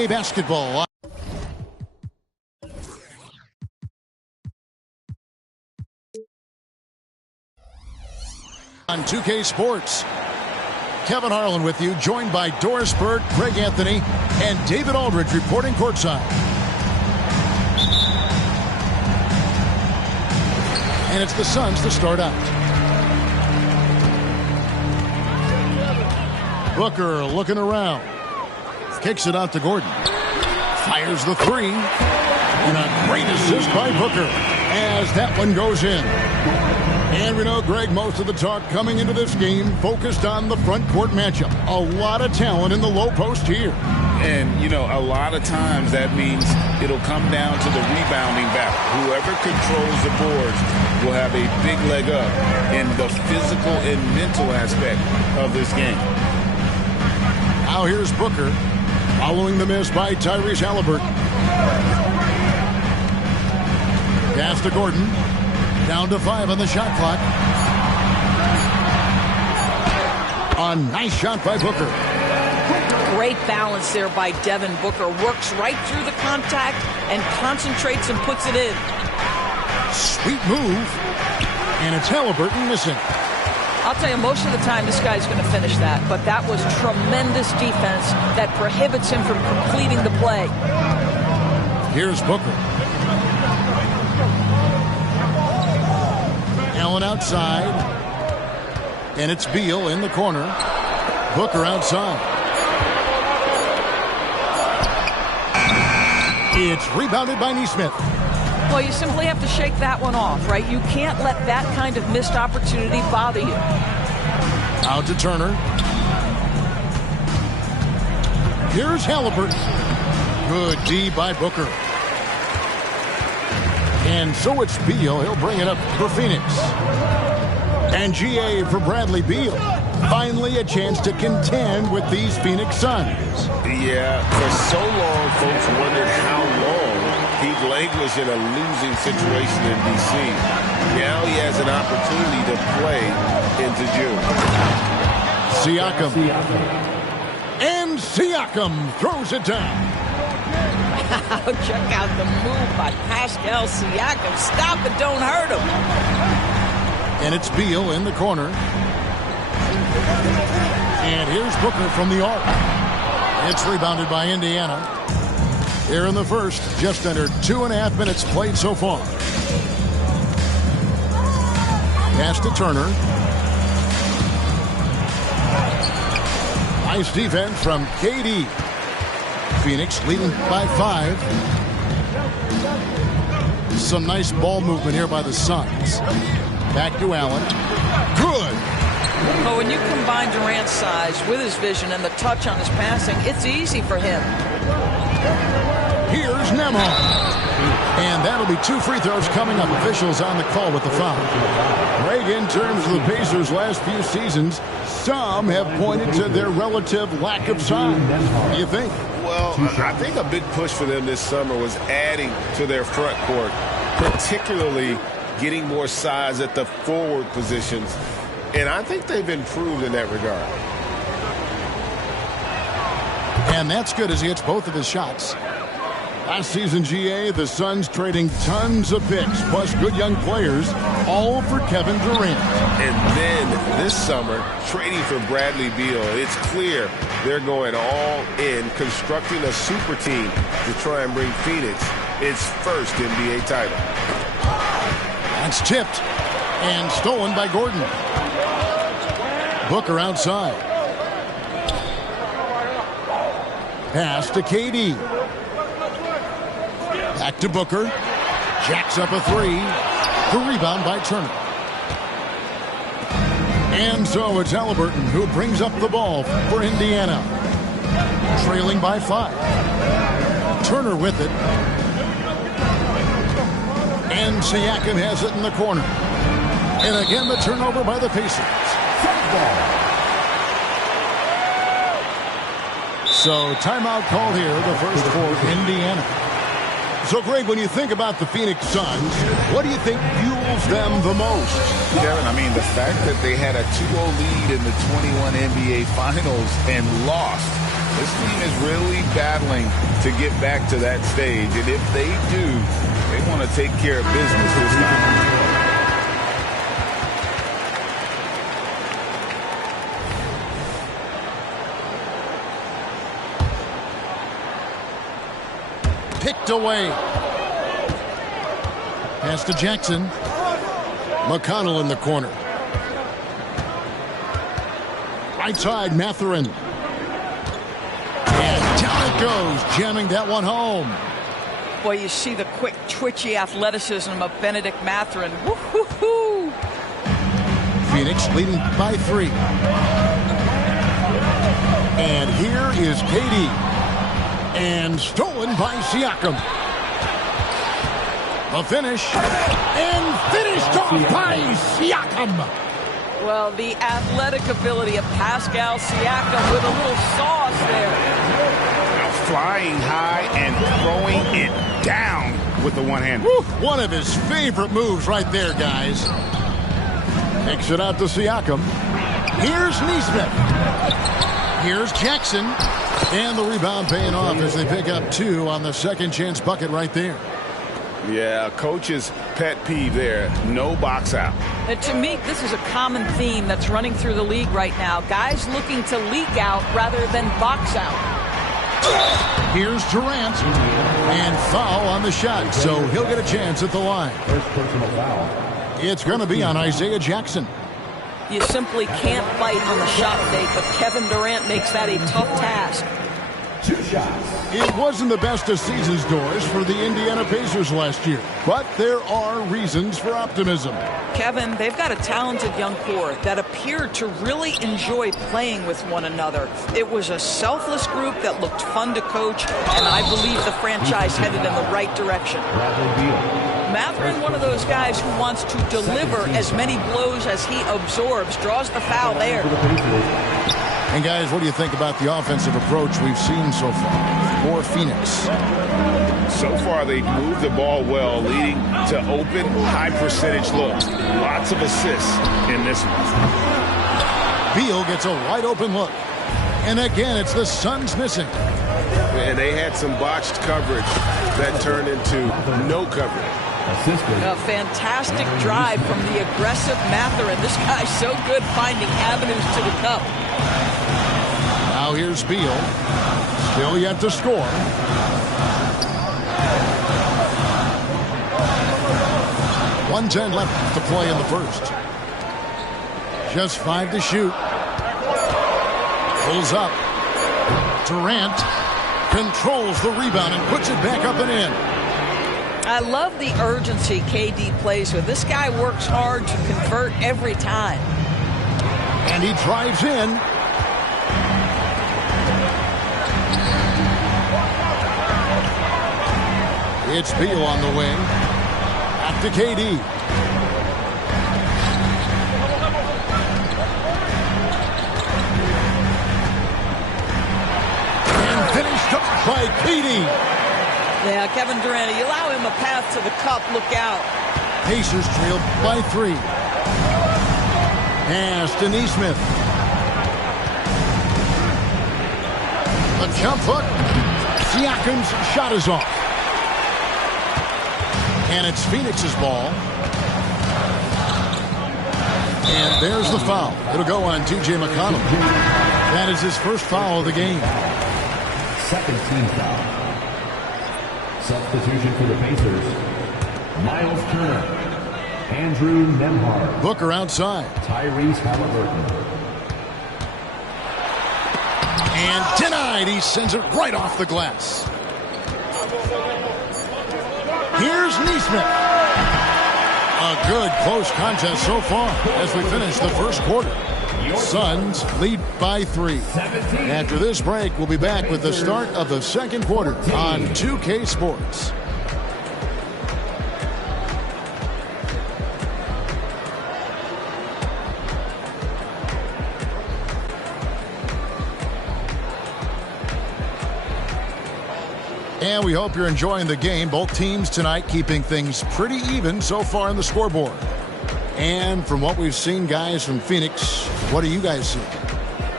Basketball. On 2K Sports. Kevin Harlan with you, joined by Doris Burke, Greg Anthony, and David Aldridge reporting courtside. And it's the Suns to start out. Booker looking around. Kicks it out to Gordon. Fires the three. And a great assist by Booker as that one goes in. And we know, Greg, most of the talk coming into this game focused on the front court matchup. A lot of talent in the low post here. And, you know, a lot of times that means it'll come down to the rebounding battle. Whoever controls the boards will have a big leg up in the physical and mental aspect of this game. Now here's Booker. Following the miss by Tyrese Halliburton. Pass to Gordon. Down to 5 on the shot clock. A nice shot by Booker. Great balance there by Devin Booker. Works right through the contact, and concentrates and puts it in. Sweet move. And it's Halliburton missing. I'll tell you, most of the time this guy's going to finish that, but that was tremendous defense that prohibits him from completing the play. Here's Booker. Allen outside. And it's Beal in the corner. Booker outside. It's rebounded by Nesmith. Well, you simply have to shake that one off, right? You can't let that kind of missed opportunity bother you. Out to Turner. Here's Halliburton. Good D by Booker. And so it's Beal. He'll bring it up for Phoenix. And GA for Bradley Beal. Finally a chance to contend with these Phoenix Suns. Yeah, for so long, folks wondered how long he'd languished in a losing situation in D.C. Now he has an opportunity to play into June. Siakam. And Siakam throws it down. Check out the move by Pascal Siakam. Stop it, don't hurt him. And it's Beal in the corner. And here's Booker from the arc. It's rebounded by Indiana. Here in the first, just under 2.5 minutes played so far. Pass to Turner. Nice defense from KD. Phoenix leading by 5. Some nice ball movement here by the Suns. Back to Allen. Good. But when you combine Durant's size with his vision and the touch on his passing, it's easy for him. Here's Nembhard. And that'll be 2 free throws coming up. Officials on the call with the foul. Greg, in terms of the Pacers' last few seasons, some have pointed to their relative lack of size. What do you think? Well, I think a big push for them this summer was adding to their front court, particularly getting more size at the forward positions. And I think they've improved in that regard. And that's good as he hits both of his shots. Last season, GA, the Suns trading tons of picks, plus good young players, all for Kevin Durant. And then this summer, trading for Bradley Beal. It's clear they're going all in, constructing a super team to try and bring Phoenix its first NBA title. That's tipped and stolen by Gordon. Booker outside. Pass to KD. Back to Booker. Jacks up a 3. The rebound by Turner. And so it's Halliburton who brings up the ball for Indiana. Trailing by 5. Turner with it. And Siakam has it in the corner. And again the turnover by the Pacers. So timeout called here, the first for Indiana. So, Greg, when you think about the Phoenix Suns, what do you think fuels them the most? Kevin, I mean, the fact that they had a 2-0 lead in the 21 NBA Finals and lost. This team is really battling to get back to that stage. And if they do, they want to take care of business this time. Picked away. Pass to Jackson. McConnell in the corner. Right side, Mathurin. And down it goes, jamming that one home. Boy, you see the quick, twitchy athleticism of Benedict Mathurin. Woo-hoo-hoo. Phoenix leading by 3. And here is KD. And stolen by Siakam. The finish. And finished off by Siakam. Well, the athletic ability of Pascal Siakam with a little sauce there. Flying high and throwing it down with the one-hand. One of his favorite moves right there, guys. Takes it out to Siakam. Here's Nesmith. Here's Jackson. And the rebound paying off as they pick up 2 on the second chance bucket right there. Yeah, coach's pet peeve there. No box out. To me, this is a common theme that's running through the league right now. Guys looking to leak out rather than box out. Here's Durant. And foul on the shot, so he'll get a chance at the line. First personal foul. It's going to be on Isaiah Jackson. You simply can't fight on the shot fake, but Kevin Durant makes that a tough task. 2 shots. It wasn't the best of season's doors for the Indiana Pacers last year, but there are reasons for optimism. Kevin, they've got a talented young core that appeared to really enjoy playing with one another. It was a selfless group that looked fun to coach, and I believe the franchise headed in the right direction. Mathurin, one of those guys who wants to deliver as many blows as he absorbs, draws the foul there. And guys, what do you think about the offensive approach we've seen so far for Phoenix? So far, they've moved the ball well, leading to open, high-percentage looks. Lots of assists in this one. Beal gets a wide-open look. And again, it's the Suns missing. And they had some botched coverage that turned into no coverage. A fantastic drive from the aggressive Mathurin. This guy's so good finding avenues to the cup. Now here's Beal. Still yet to score. .110 left to play in the first. Just 5 to shoot. Pulls up. Durant controls the rebound and puts it back up and in. I love the urgency KD plays with. This guy works hard to convert every time. And he drives in. It's Beal on the wing. Back to KD. And finished up by KD. Yeah, Kevin Durant, you allow him a path to the cup, look out. Pacers trailed by 3. Pass to Nesmith. A jump hook. Siakam's shot is off. And it's Phoenix's ball. And there's the foul. It'll go on T.J. McConnell. That is his first foul of the game. Second team foul. Substitution for the Pacers. Miles Turner. Andrew Nembhard. Booker outside. Tyrese Halliburton. And denied. He sends it right off the glass. Here's Nesmith. A good close contest so far as we finish the first quarter. Suns lead by 3. After this break, we'll be back with the start of the second quarter on 2K Sports. And we hope you're enjoying the game. Both teams tonight keeping things pretty even so far on the scoreboard. And from what we've seen, guys, from Phoenix, what do you guys see?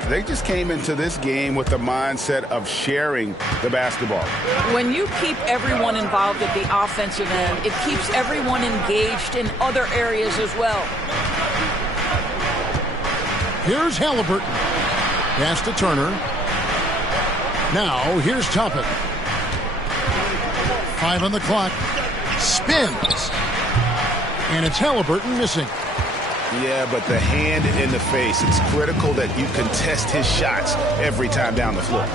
They just came into this game with the mindset of sharing the basketball. When you keep everyone involved at the offensive end, it keeps everyone engaged in other areas as well. Here's Halliburton. Pass to Turner. Now, here's Toppin. 5 on the clock. Spins. And it's Halliburton missing. Yeah, but the hand in the face, it's critical that you contest his shots every time down the floor.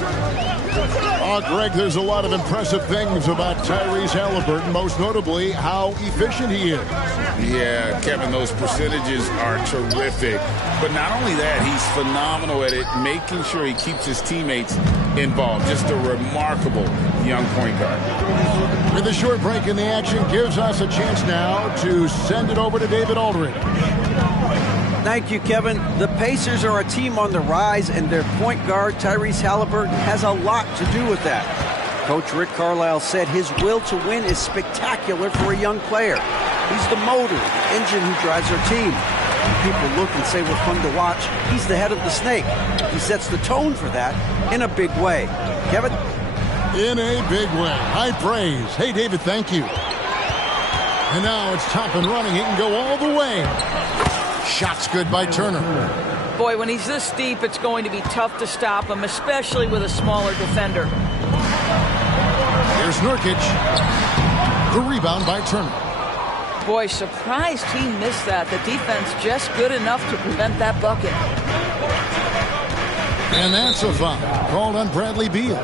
Oh, Greg, there's a lot of impressive things about Tyrese Halliburton, most notably how efficient he is. Yeah, Kevin, those percentages are terrific. But not only that, he's phenomenal at it, making sure he keeps his teammates involved. Just a remarkable young point guard. With a short break in the action, gives us a chance now to send it over to David Aldridge. Thank you, Kevin. The Pacers are a team on the rise, and their point guard, Tyrese Halliburton, has a lot to do with that. Coach Rick Carlisle said his will to win is spectacular for a young player. He's the motor, the engine who drives our team. When people look and say we're fun to watch, he's the head of the snake. He sets the tone for that in a big way. Kevin? In a big way. High praise. Hey, David, thank you. And now it's top and running. He can go all the way. Shot's good by Turner. Boy, when he's this deep, it's going to be tough to stop him, especially with a smaller defender. Here's Nurkic. The rebound by Turner. Boy, surprised he missed that. The defense just good enough to prevent that bucket. And that's a foul called on Bradley Beal.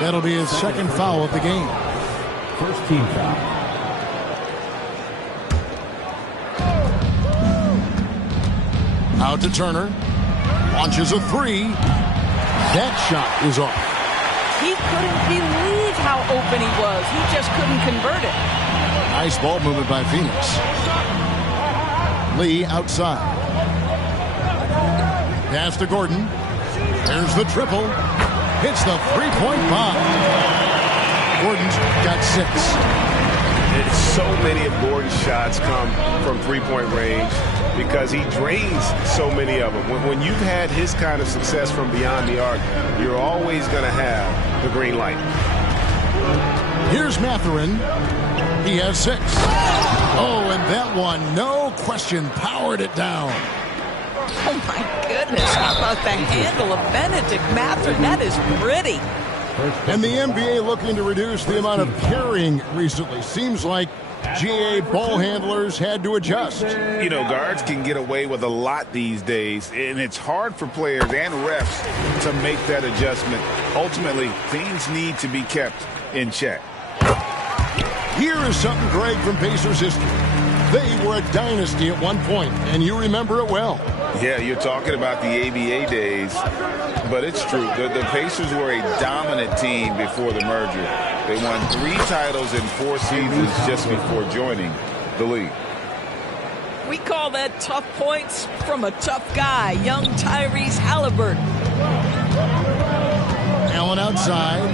That'll be his second foul of the game. First team foul. Out to Turner. Launches a three. That shot is off. He couldn't believe how open he was. He just couldn't convert it. Nice ball movement by Phoenix. Lee outside. Pass to Gordon. There's the triple. Hits the three-point bomb. Gordon's got 6. So many of Gordon's shots come from three-point range because he drains so many of them. When you've had his kind of success from beyond the arc, you're always going to have the green light. Here's Mathurin. He has 6. Oh, and that one, no question, powered it down. Oh, my goodness. How about the handle of Benedict Mathurin? That is pretty. And the NBA looking to reduce the amount of carrying recently. Seems like GA ball handlers had to adjust. You know, guards can get away with a lot these days, and it's hard for players and refs to make that adjustment. Ultimately, things need to be kept in check. Here is something, Greg, from Pacers history. They were a dynasty at one point, and you remember it well. Yeah, you're talking about the ABA days, but it's true. The Pacers were a dominant team before the merger. They won 3 titles in 4 seasons just before joining the league. We call that tough points from a tough guy, young Tyrese Halliburton. Allen outside.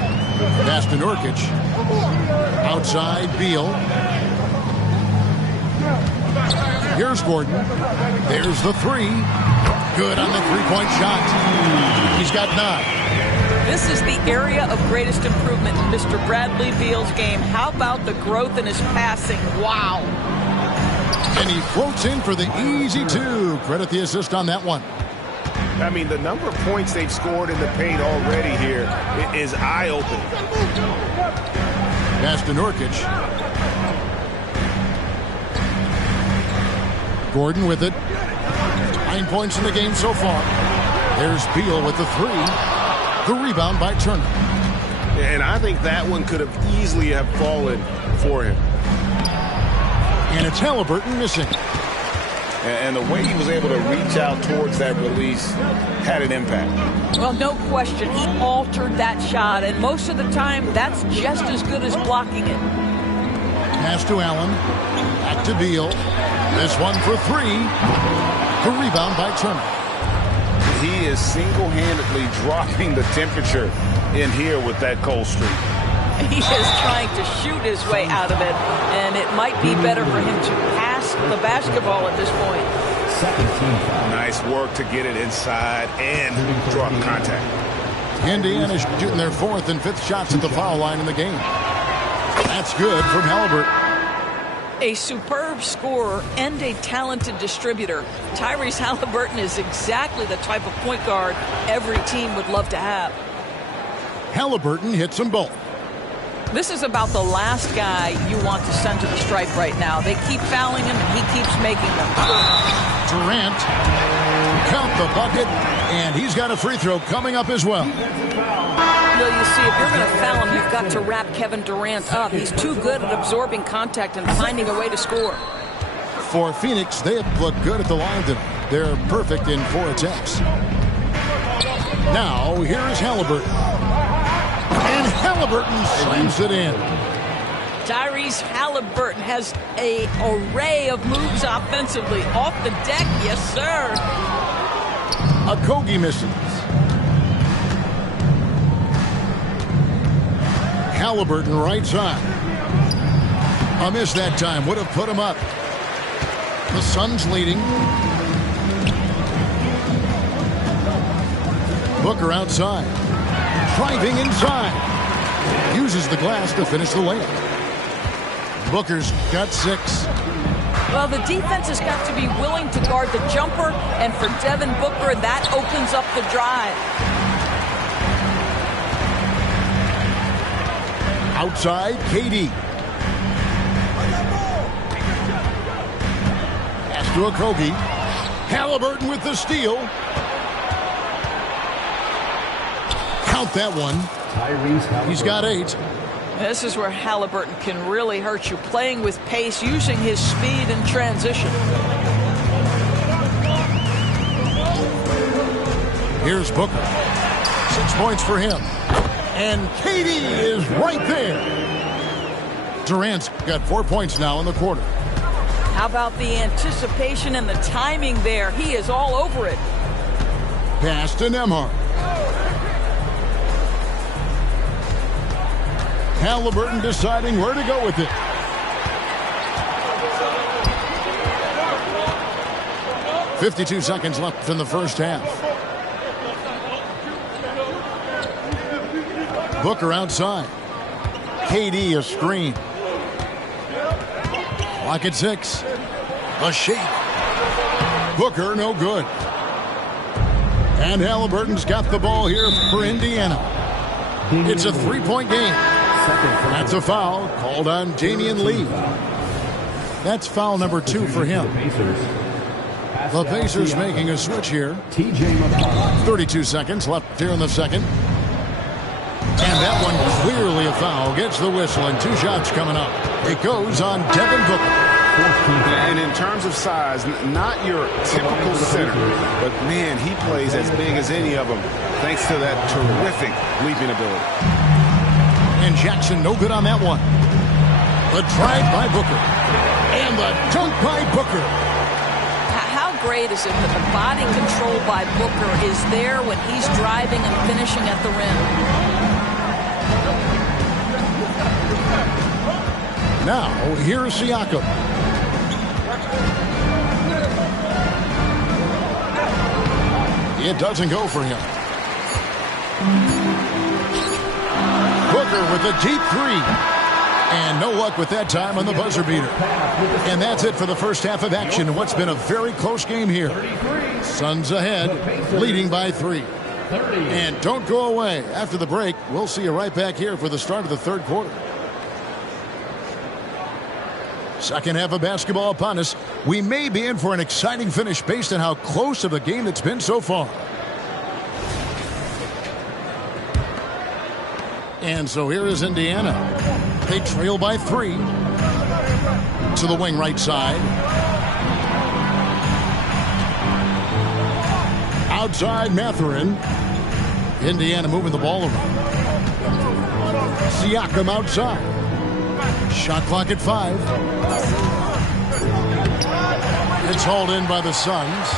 Pass to Nurkic. Outside, Beal. Here's Gordon. There's the 3. Good on the three-point shot. He's got 9. This is the area of greatest improvement in Mr. Bradley Beal's game. How about the growth in his passing? Wow. And he floats in for the easy 2. Credit the assist on that one. I mean, the number of points they've scored in the paint already here is eye-opening. Pass to Nurkic. Gordon with it. 9 points in the game so far. There's Beal with the 3. The rebound by Turner. And I think that one could have easily have fallen for him. And it's Halliburton missing. And the way he was able to reach out towards that release had an impact. Well, no question. He altered that shot, and most of the time, that's just as good as blocking it. Pass to Allen. Back to Beal. This one for 3. The rebound by Turner. He is single-handedly dropping the temperature in here with that cold streak. He is trying to shoot his way out of it, and it might be better for him to pass the basketball at this point. Nice work to get it inside and draw contact. Indiana shooting their 4th and 5th shots at the foul line in the game. That's good from Halliburton. A superb scorer and a talented distributor. Tyrese Halliburton is exactly the type of point guard every team would love to have. Halliburton hits them both. This is about the last guy you want to send to the stripe right now. They keep fouling him, and he keeps making them. Durant, count the bucket, and he's got a free throw coming up as well. You see, if you're going to foul him, you've got to wrap Kevin Durant up. He's too good at absorbing contact and finding a way to score. For Phoenix, they have looked good at the line tonight. They're perfect in 4 attempts. Now, here is Halliburton. And Halliburton slams it in. Tyrese Halliburton has an array of moves offensively. Off the deck, yes, sir. Okogie misses. Halliburton right side. A miss that time. Would have put him up. The Suns leading. Booker outside. Driving inside. Uses the glass to finish the layup. Booker's got 6. Well, the defense has got to be willing to guard the jumper, and for Devin Booker, that opens up the drive. Outside, KD. Pass to Okogie. Halliburton with the steal. Count that one. He's got 8. This is where Halliburton can really hurt you, playing with pace, using his speed in transition. Here's Booker. 6 points for him. And KD is right there. Durant's got 4 points now in the quarter. How about the anticipation and the timing there? He is all over it. Pass to Nembhard. Halliburton deciding where to go with it. .52 seconds left in the first half. Booker outside. KD a screen. Clock at 6. A shake. Booker no good. And Halliburton's got the ball here for Indiana. It's a 3-point game. That's a foul called on Damian Lee. That's foul number 2 for him. The Pacers making a switch here. 32 seconds left here in the second. And that one clearly a foul. Gets the whistle and 2 shots coming up. It goes on Devin Booker. And in terms of size, not your typical center, but man, he plays as big as any of them thanks to that terrific leaping ability. And Jackson no good on that one. The drive by Booker. And the dunk by Booker. How great is it that the body control by Booker is there when he's driving and finishing at the rim? Now, here's Siakam. It doesn't go for him. Booker with a deep 3. And no luck with that time on the buzzer beater. And that's it for the first half of action in what's been a very close game here. Suns ahead, leading by 3. And don't go away. After the break, we'll see you right back here for the start of the third quarter. Second half of basketball upon us. We may be in for an exciting finish based on how close of a game it's been so far. And so here is Indiana. They trail by 3. To the wing right side. Outside Mathurin. Indiana moving the ball around. Siakam outside. Shot clock at 5. It's hauled in by the Suns.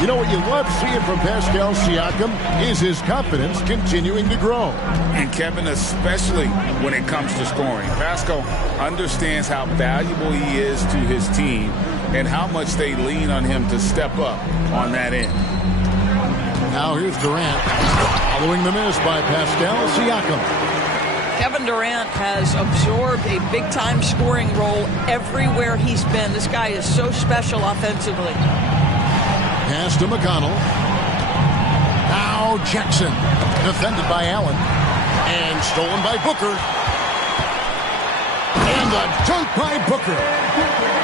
You know what you love seeing from Pascal Siakam is his confidence continuing to grow. And Kevin, especially when it comes to scoring. Pascal understands how valuable he is to his team and how much they lean on him to step up on that end. Now here's Durant following the miss by Pascal Siakam. Kevin Durant has absorbed a big-time scoring role everywhere he's been. This guy is so special offensively. Pass to McConnell. Now Jackson. Defended by Allen. And stolen by Booker. And the dunk by Booker.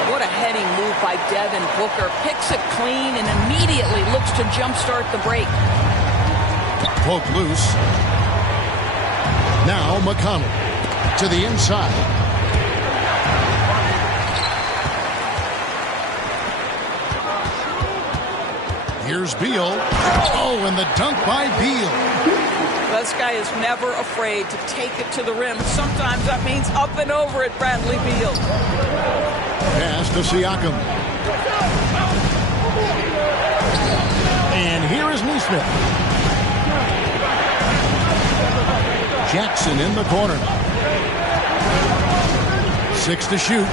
What a heading move by Devin Booker. Picks it clean and immediately looks to jumpstart the break. Poke loose. Now McConnell to the inside. Here's Beal. Oh, and the dunk by Beal. This guy is never afraid to take it to the rim. Sometimes that means up and over it, Bradley Beal. Pass to Siakam. And here is Nesmith. Jackson in the corner. 6 to shoot.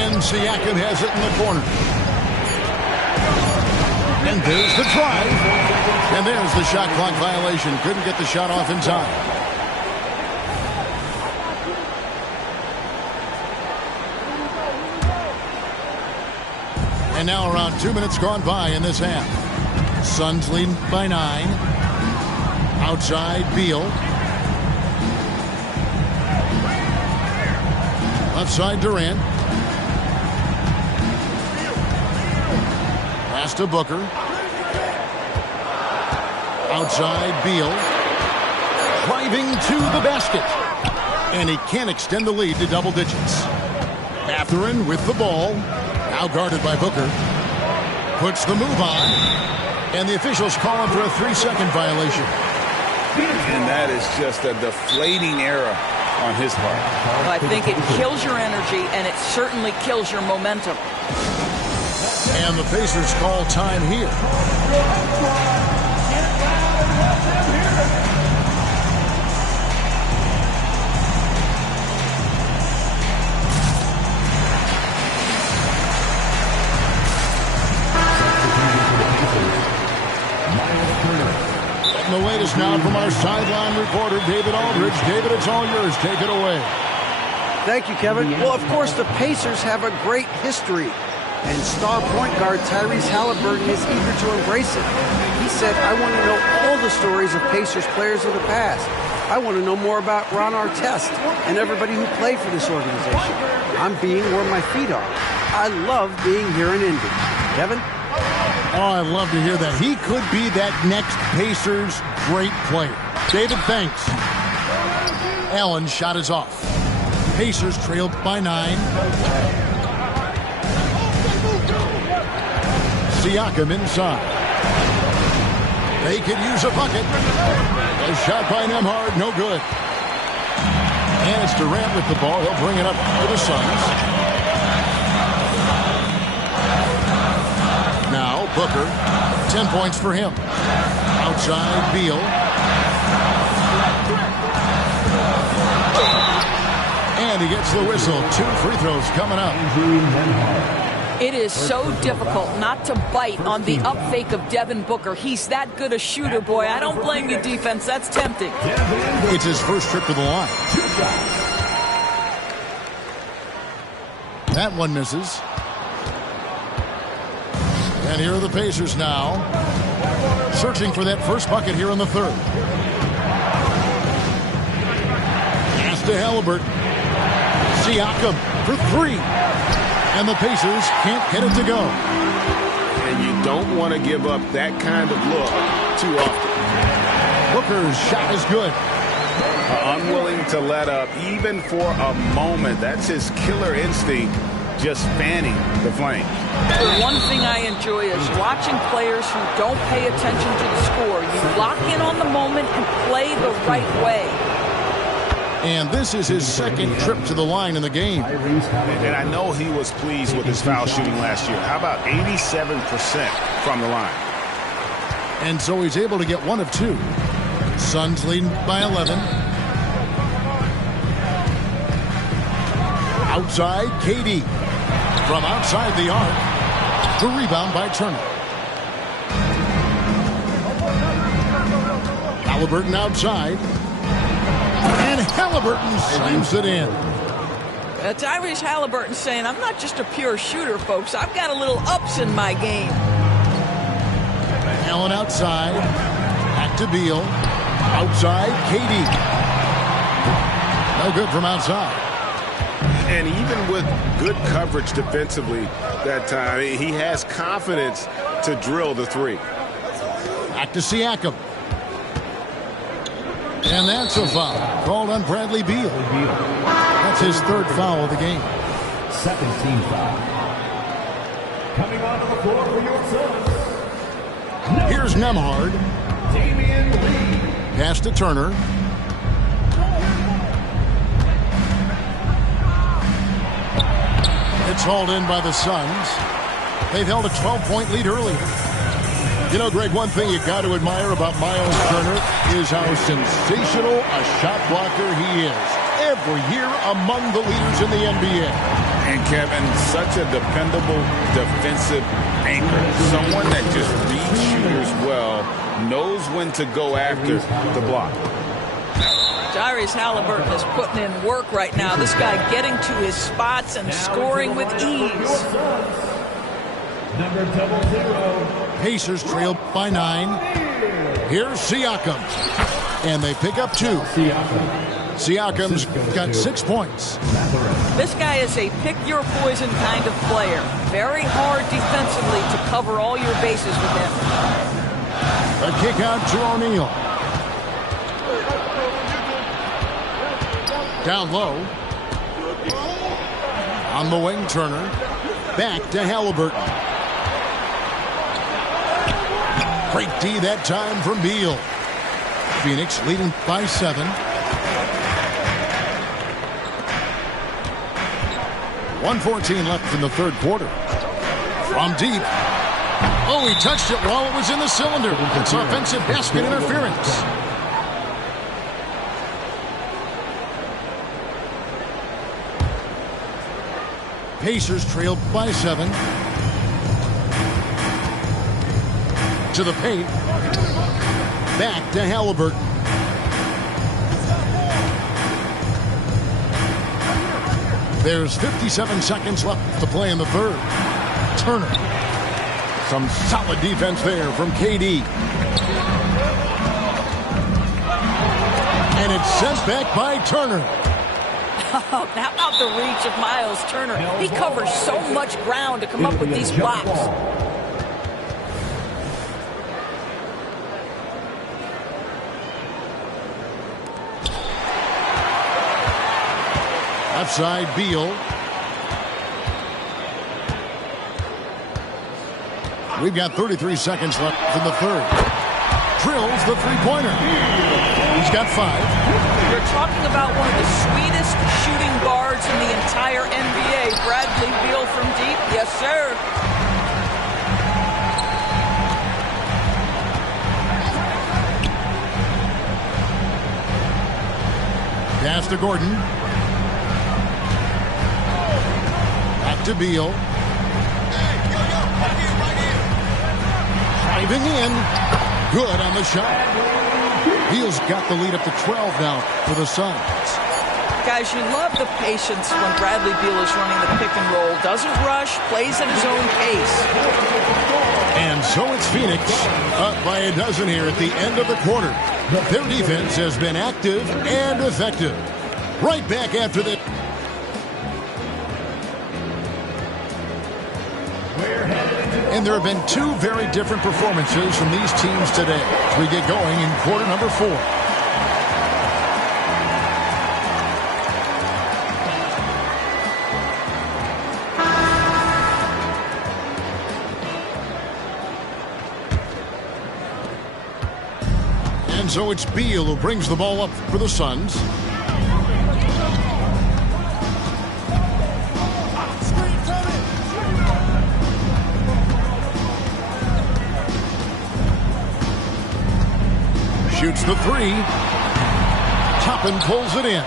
And Siakam has it in the corner. And there's the drive. And there's the shot clock violation. Couldn't get the shot off in time. And now around 2 minutes gone by in this half. Suns lead by 9. Outside, Beal. Left side, Durant. Pass to Booker. Outside, Beal. Driving to the basket. And he can't extend the lead to double digits. Mathurin with the ball. Now guarded by Booker. Puts the move on. And the officials call him for a 3-second violation. And that is just a deflating error on his part. Well, I think it kills your energy, and it certainly kills your momentum. And the Pacers call time here. The latest now from our sideline reporter, David Aldridge. David, it's all yours. Take it away. Thank you, Kevin. Well, of course, the Pacers have a great history, and star point guard Tyrese Halliburton is eager to embrace it. He said, I want to know all the stories of Pacers players of the past. I want to know more about Ron Artest and everybody who played for this organization. I'm being where my feet are. I love being here in Indy. Kevin? Oh, I love to hear that. He could be that next Pacers great player. David, thanks. Allen's shot is off. Pacers trailed by 9. Siakam inside. They could use a bucket. A shot by Nembhard, no good. And it's Durant with the ball. He'll bring it up to the Suns. Now Booker, 10 points for him. Outside, Beal. And he gets the whistle. 2 free throws coming up. It is so difficult not to bite on the up fake of Devin Booker. He's that good a shooter, boy. I don't blame you, defense. That's tempting. It's his first trip to the line. That one misses. And here are the Pacers now, searching for that first bucket here in the third. Pass to Halliburton. Siakam for 3. And the Pacers can't get it to go. And you don't want to give up that kind of look too often. Booker's shot is good. Unwilling to let up even for a moment. That's his killer instinct, just fanning the flames. The one thing I enjoy is watching players who don't pay attention to the score. You lock in on the moment and play the right way. And this is his second trip to the line in the game. And I know he was pleased with his foul shooting last year. How about 87% from the line? And so he's able to get 1 of 2. Suns leading by 11. Outside, KD. From outside the arc. The rebound by Turner. Halliburton outside. And Halliburton slams it in. Tyrese Halliburton saying, I'm not just a pure shooter, folks. I've got a little ups in my game. Allen outside. Back to Beal. Outside, KD. No good from outside. And even with good coverage defensively that time, he has confidence to drill the 3. Back to Siakam. And that's a foul called on Bradley Beal. That's his 3rd foul of the game. 2nd team foul. Coming onto the floor for your Suns. Here's Nembhard. Damian Lee. Pass to Turner. It's hauled in by the Suns. They've held a 12-point lead earlier. You know, Greg, one thing you got to admire about Miles Turner is how sensational a shot blocker he is. Every year among the leaders in the NBA. And Kevin, such a dependable defensive anchor. Someone that just reads shooters well, knows when to go after the block. Tyrese Halliburton is putting in work right now. This guy getting to his spots and scoring with ease. Number 00. Pacers trail by 9. Here's Siakam. And they pick up 2. Siakam's got 6 points. This guy is a pick-your-poison kind of player. Very hard defensively to cover all your bases with him. A kick out to O'Neal. Down low. On the wing, Turner. Back to Halliburton. Great D that time from Beal. Phoenix leading by 7. 1:14 left in the third quarter. From deep. Oh, he touched it while it was in the cylinder. It's offensive basket interference. Pacers trailed by 7. To the paint. Back to Halliburton. There's 57 seconds left to play in the third. Turner. Some solid defense there from KD. And it's sent back by Turner. How about the reach of Miles Turner? He covers so much ground to come up with these blocks. Left side, Beal. We've got 33 seconds left in the third. Drills the three-pointer. He's got 5. You're talking about one of the sweetest shooting guards in the entire NBA. Bradley Beal from deep. Yes, sir. Pass to Gordon. Back to Beal. Driving in. Good on the shot. Beal's got the lead up to 12 now for the Suns. Guys, you love the patience when Bradley Beal is running the pick and roll. Doesn't rush, plays at his own pace. And so it's Phoenix up by a dozen here at the end of the quarter. Their defense has been active and effective. Right back after the... And there have been 2 very different performances from these teams today as we get going in quarter number 4. And so it's Beal who brings the ball up for the Suns. Shoots the 3. Toppin pulls it in.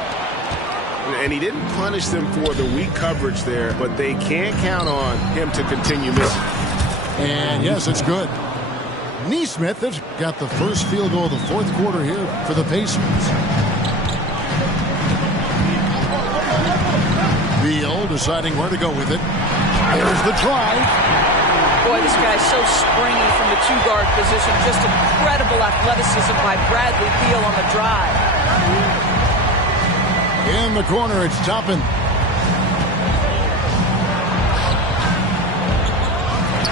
And he didn't punish them for the weak coverage there, but they can't count on him to continue missing. And yes, it's good. Nesmith has got the first field goal of the fourth quarter here for the Pacers. Beal deciding where to go with it. There's the drive. Boy, this guy's so springy from the 2-guard position. Just incredible athleticism by Bradley Beal on the drive. In the corner, it's Toppin.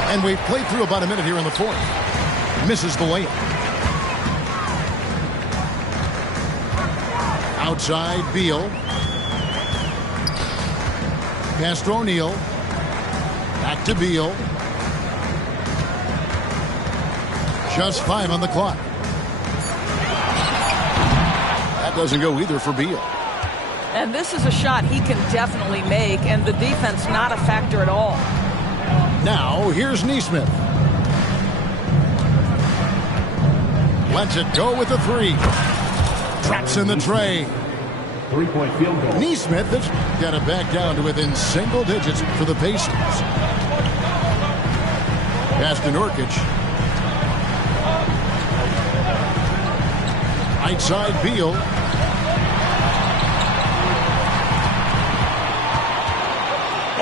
And we've played through about a minute here in the fourth. Misses the layup. Outside, Beal. Pass to O'Neal. Back to Beal. Just 5 on the clock. That doesn't go either for Beal. And this is a shot he can definitely make, and the defense not a factor at all. Now, here's Nesmith. Lets it go with the 3. Traps in the tray. Three-point field goal. Neesmith has got it back down to within single digits for the Pacers. Pass to Nurkic. Right side, Beal.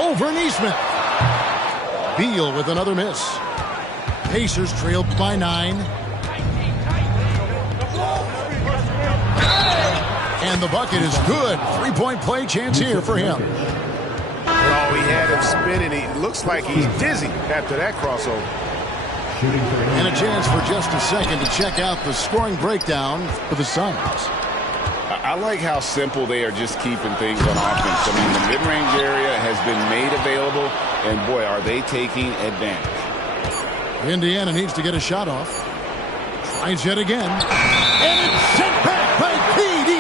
Over Neesmith. Beal with another miss. Pacers trailed by 9. And the bucket is good. Three-point play chance here for him. Oh, he had him spinning. He looks like he's dizzy after that crossover. And a chance for just a second to check out the scoring breakdown for the Suns. I like how simple they are just keeping things on offense. I mean, the mid-range area has been made available, and boy, are they taking advantage. Indiana needs to get a shot off. Tries yet again. And it's sent back by KD.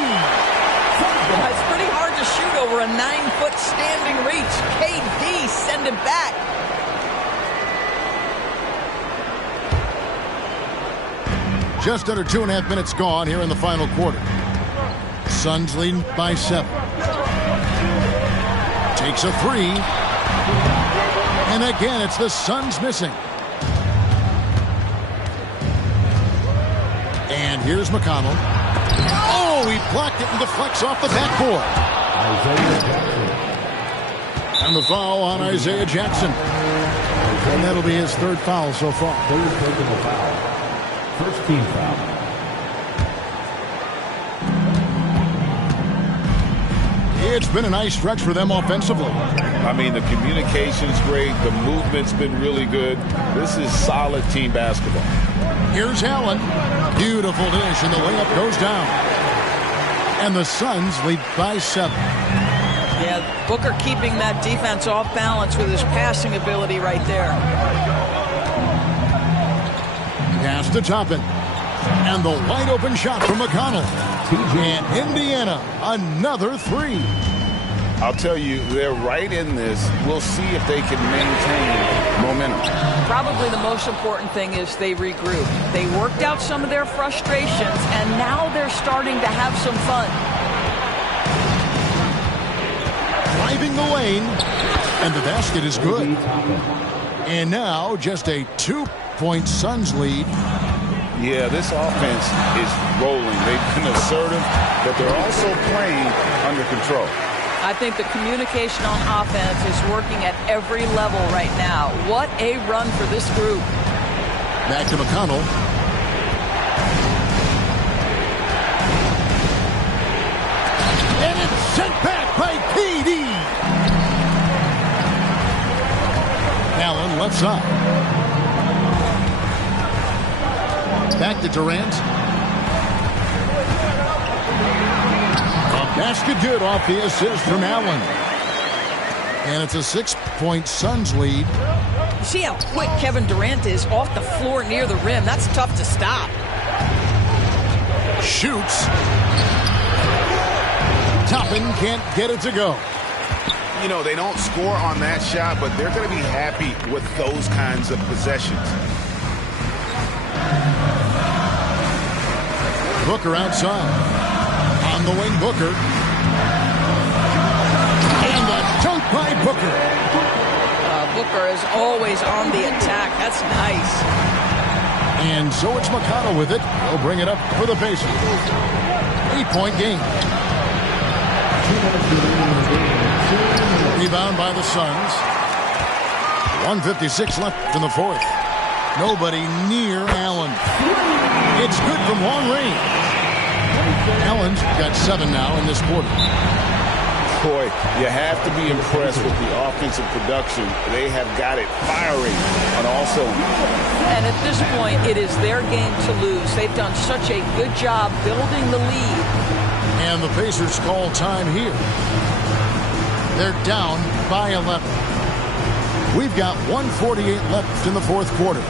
It's pretty hard to shoot over a 9-foot standing reach. KD send it back. Just under 2.5 minutes gone here in the final quarter. Suns leading by 7. Takes a 3. And again, it's the Suns missing. And here's McConnell. Oh, he blocked it and deflects off the backboard. And the foul on Isaiah Jackson. And that'll be his 3rd foul so far. Third personal foul. First team foul. It's been a nice stretch for them offensively. I mean, the communication's great. The movement's been really good. This is solid team basketball. Here's Allen. Beautiful dish, and the layup goes down. And the Suns lead by 7. Yeah, Booker keeping that defense off balance with his passing ability right there. Pass to Toppin. And the wide open shot from McConnell. And Indiana, another 3. I'll tell you, they're right in this. We'll see if they can maintain momentum. Probably the most important thing is they regroup. They worked out some of their frustrations, and now they're starting to have some fun. Driving the lane, and the basket is good. And now just a 2-point Suns lead. Yeah, this offense is rolling. They've been assertive, but they're also playing under control. I think the communication on offense is working at every level right now. What a run for this group. Back to McConnell. And it's sent back by KD. Allen left side. Back to Durant. A basket good off the assist from Allen. And it's a 6-point Suns lead. You see how quick Kevin Durant is off the floor near the rim. That's tough to stop. Shoots. Toppin can't get it to go. You know, they don't score on that shot, but they're going to be happy with those kinds of possessions. Booker outside. On the wing, Booker. And the dunk by Booker. Booker is always on the attack. That's nice. And so it's McConnell with it. He'll bring it up for the Pacers. 8-point game. Rebound by the Suns. 1:56 left in the 4th. Nobody near Allen. It's good from long range. Allen's got 7 now in this quarter. Boy, you have to be impressed with the offensive production. They have got it firing on all cylinders. And at this point, it is their game to lose. They've done such a good job building the lead. And the Pacers call time here. They're down by 11. We've got 1:48 left in the 4th quarter.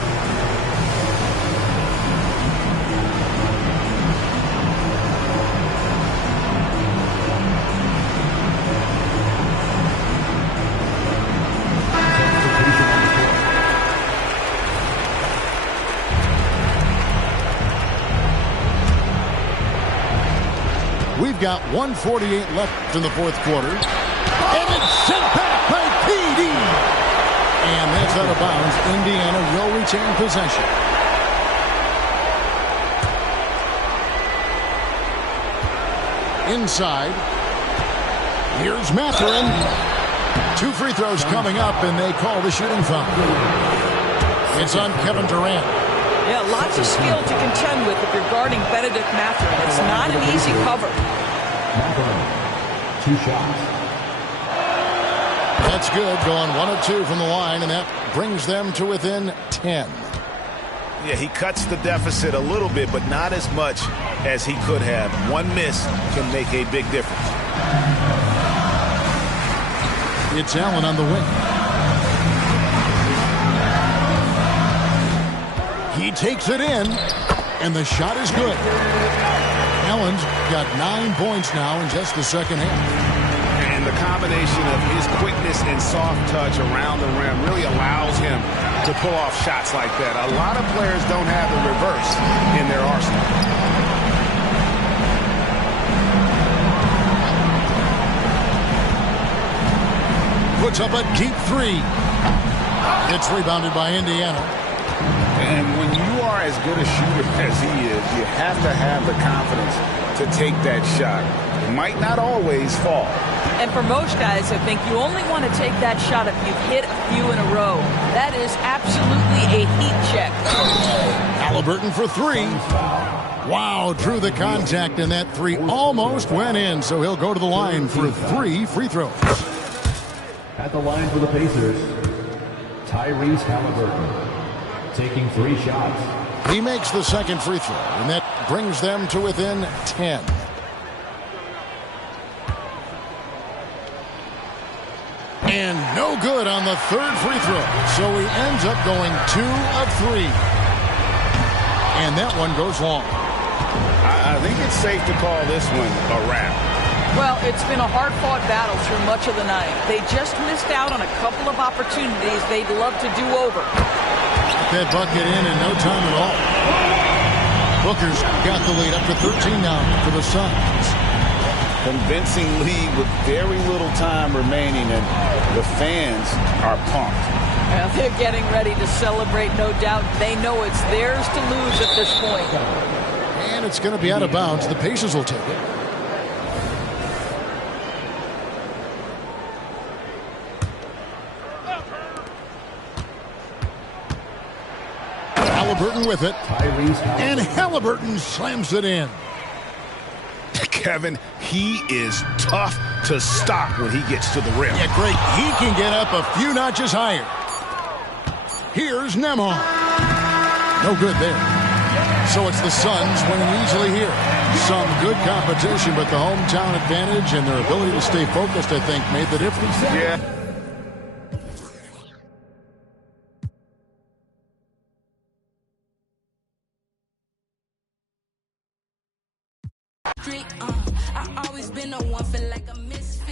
We've got 1:48 left in the fourth quarter. And it's sent back by PD. And that's out of bounds. Indiana will retain possession. Inside. Here's Mathurin. 2 free throws coming up, and they call the shooting foul. It's on Kevin Durant. Yeah, lots of skill to contend with if you're guarding Benedict Mathurin. It's not an easy cover. Mathurin, 2 shots. That's good, going 1 of 2 from the line, and that brings them to within 10. Yeah, he cuts the deficit a little bit, but not as much as he could have. One miss can make a big difference. It's Allen on the wing. He takes it in, and the shot is good. Allen's got 9 points now in just the second half. And the combination of his quickness and soft touch around the rim really allows him to pull off shots like that. A lot of players don't have the reverse in their arsenal. Puts up a deep 3. It's rebounded by Indiana. And when you are as good a shooter as he is, you have to have the confidence to take that shot. It might not always fall. And for most guys, I think you only want to take that shot if you've hit a few in a row. That is absolutely a heat check. Halliburton for 3. Wow, drew the contact, and that 3 almost went in, so he'll go to the line for 3 free throws. At the line for the Pacers, Tyrese Halliburton, taking 3 shots. He makes the second free throw, and that brings them to within 10. And no good on the third free throw. So he ends up going 2 of 3. And that one goes long. I think it's safe to call this one a wrap. Well, it's been a hard-fought battle through much of the night. They just missed out on a couple of opportunities they'd love to do over. That bucket in no time at all. Booker's got the lead up to 13 now for the Suns. Convincing lead with very little time remaining, and the fans are pumped. Well, they're getting ready to celebrate, no doubt. They know it's theirs to lose at this point. And it's going to be out of bounds. The Pacers will take it. Halliburton with it. And Halliburton slams it in. Kevin, he is tough to stop when he gets to the rim. Yeah, Greg, he can get up a few notches higher. Here's Nembhard. No good there. So it's the Suns winning easily here. Some good competition, but the hometown advantage and their ability to stay focused, I think, made the difference. Yeah. I always been the one for like a misfit.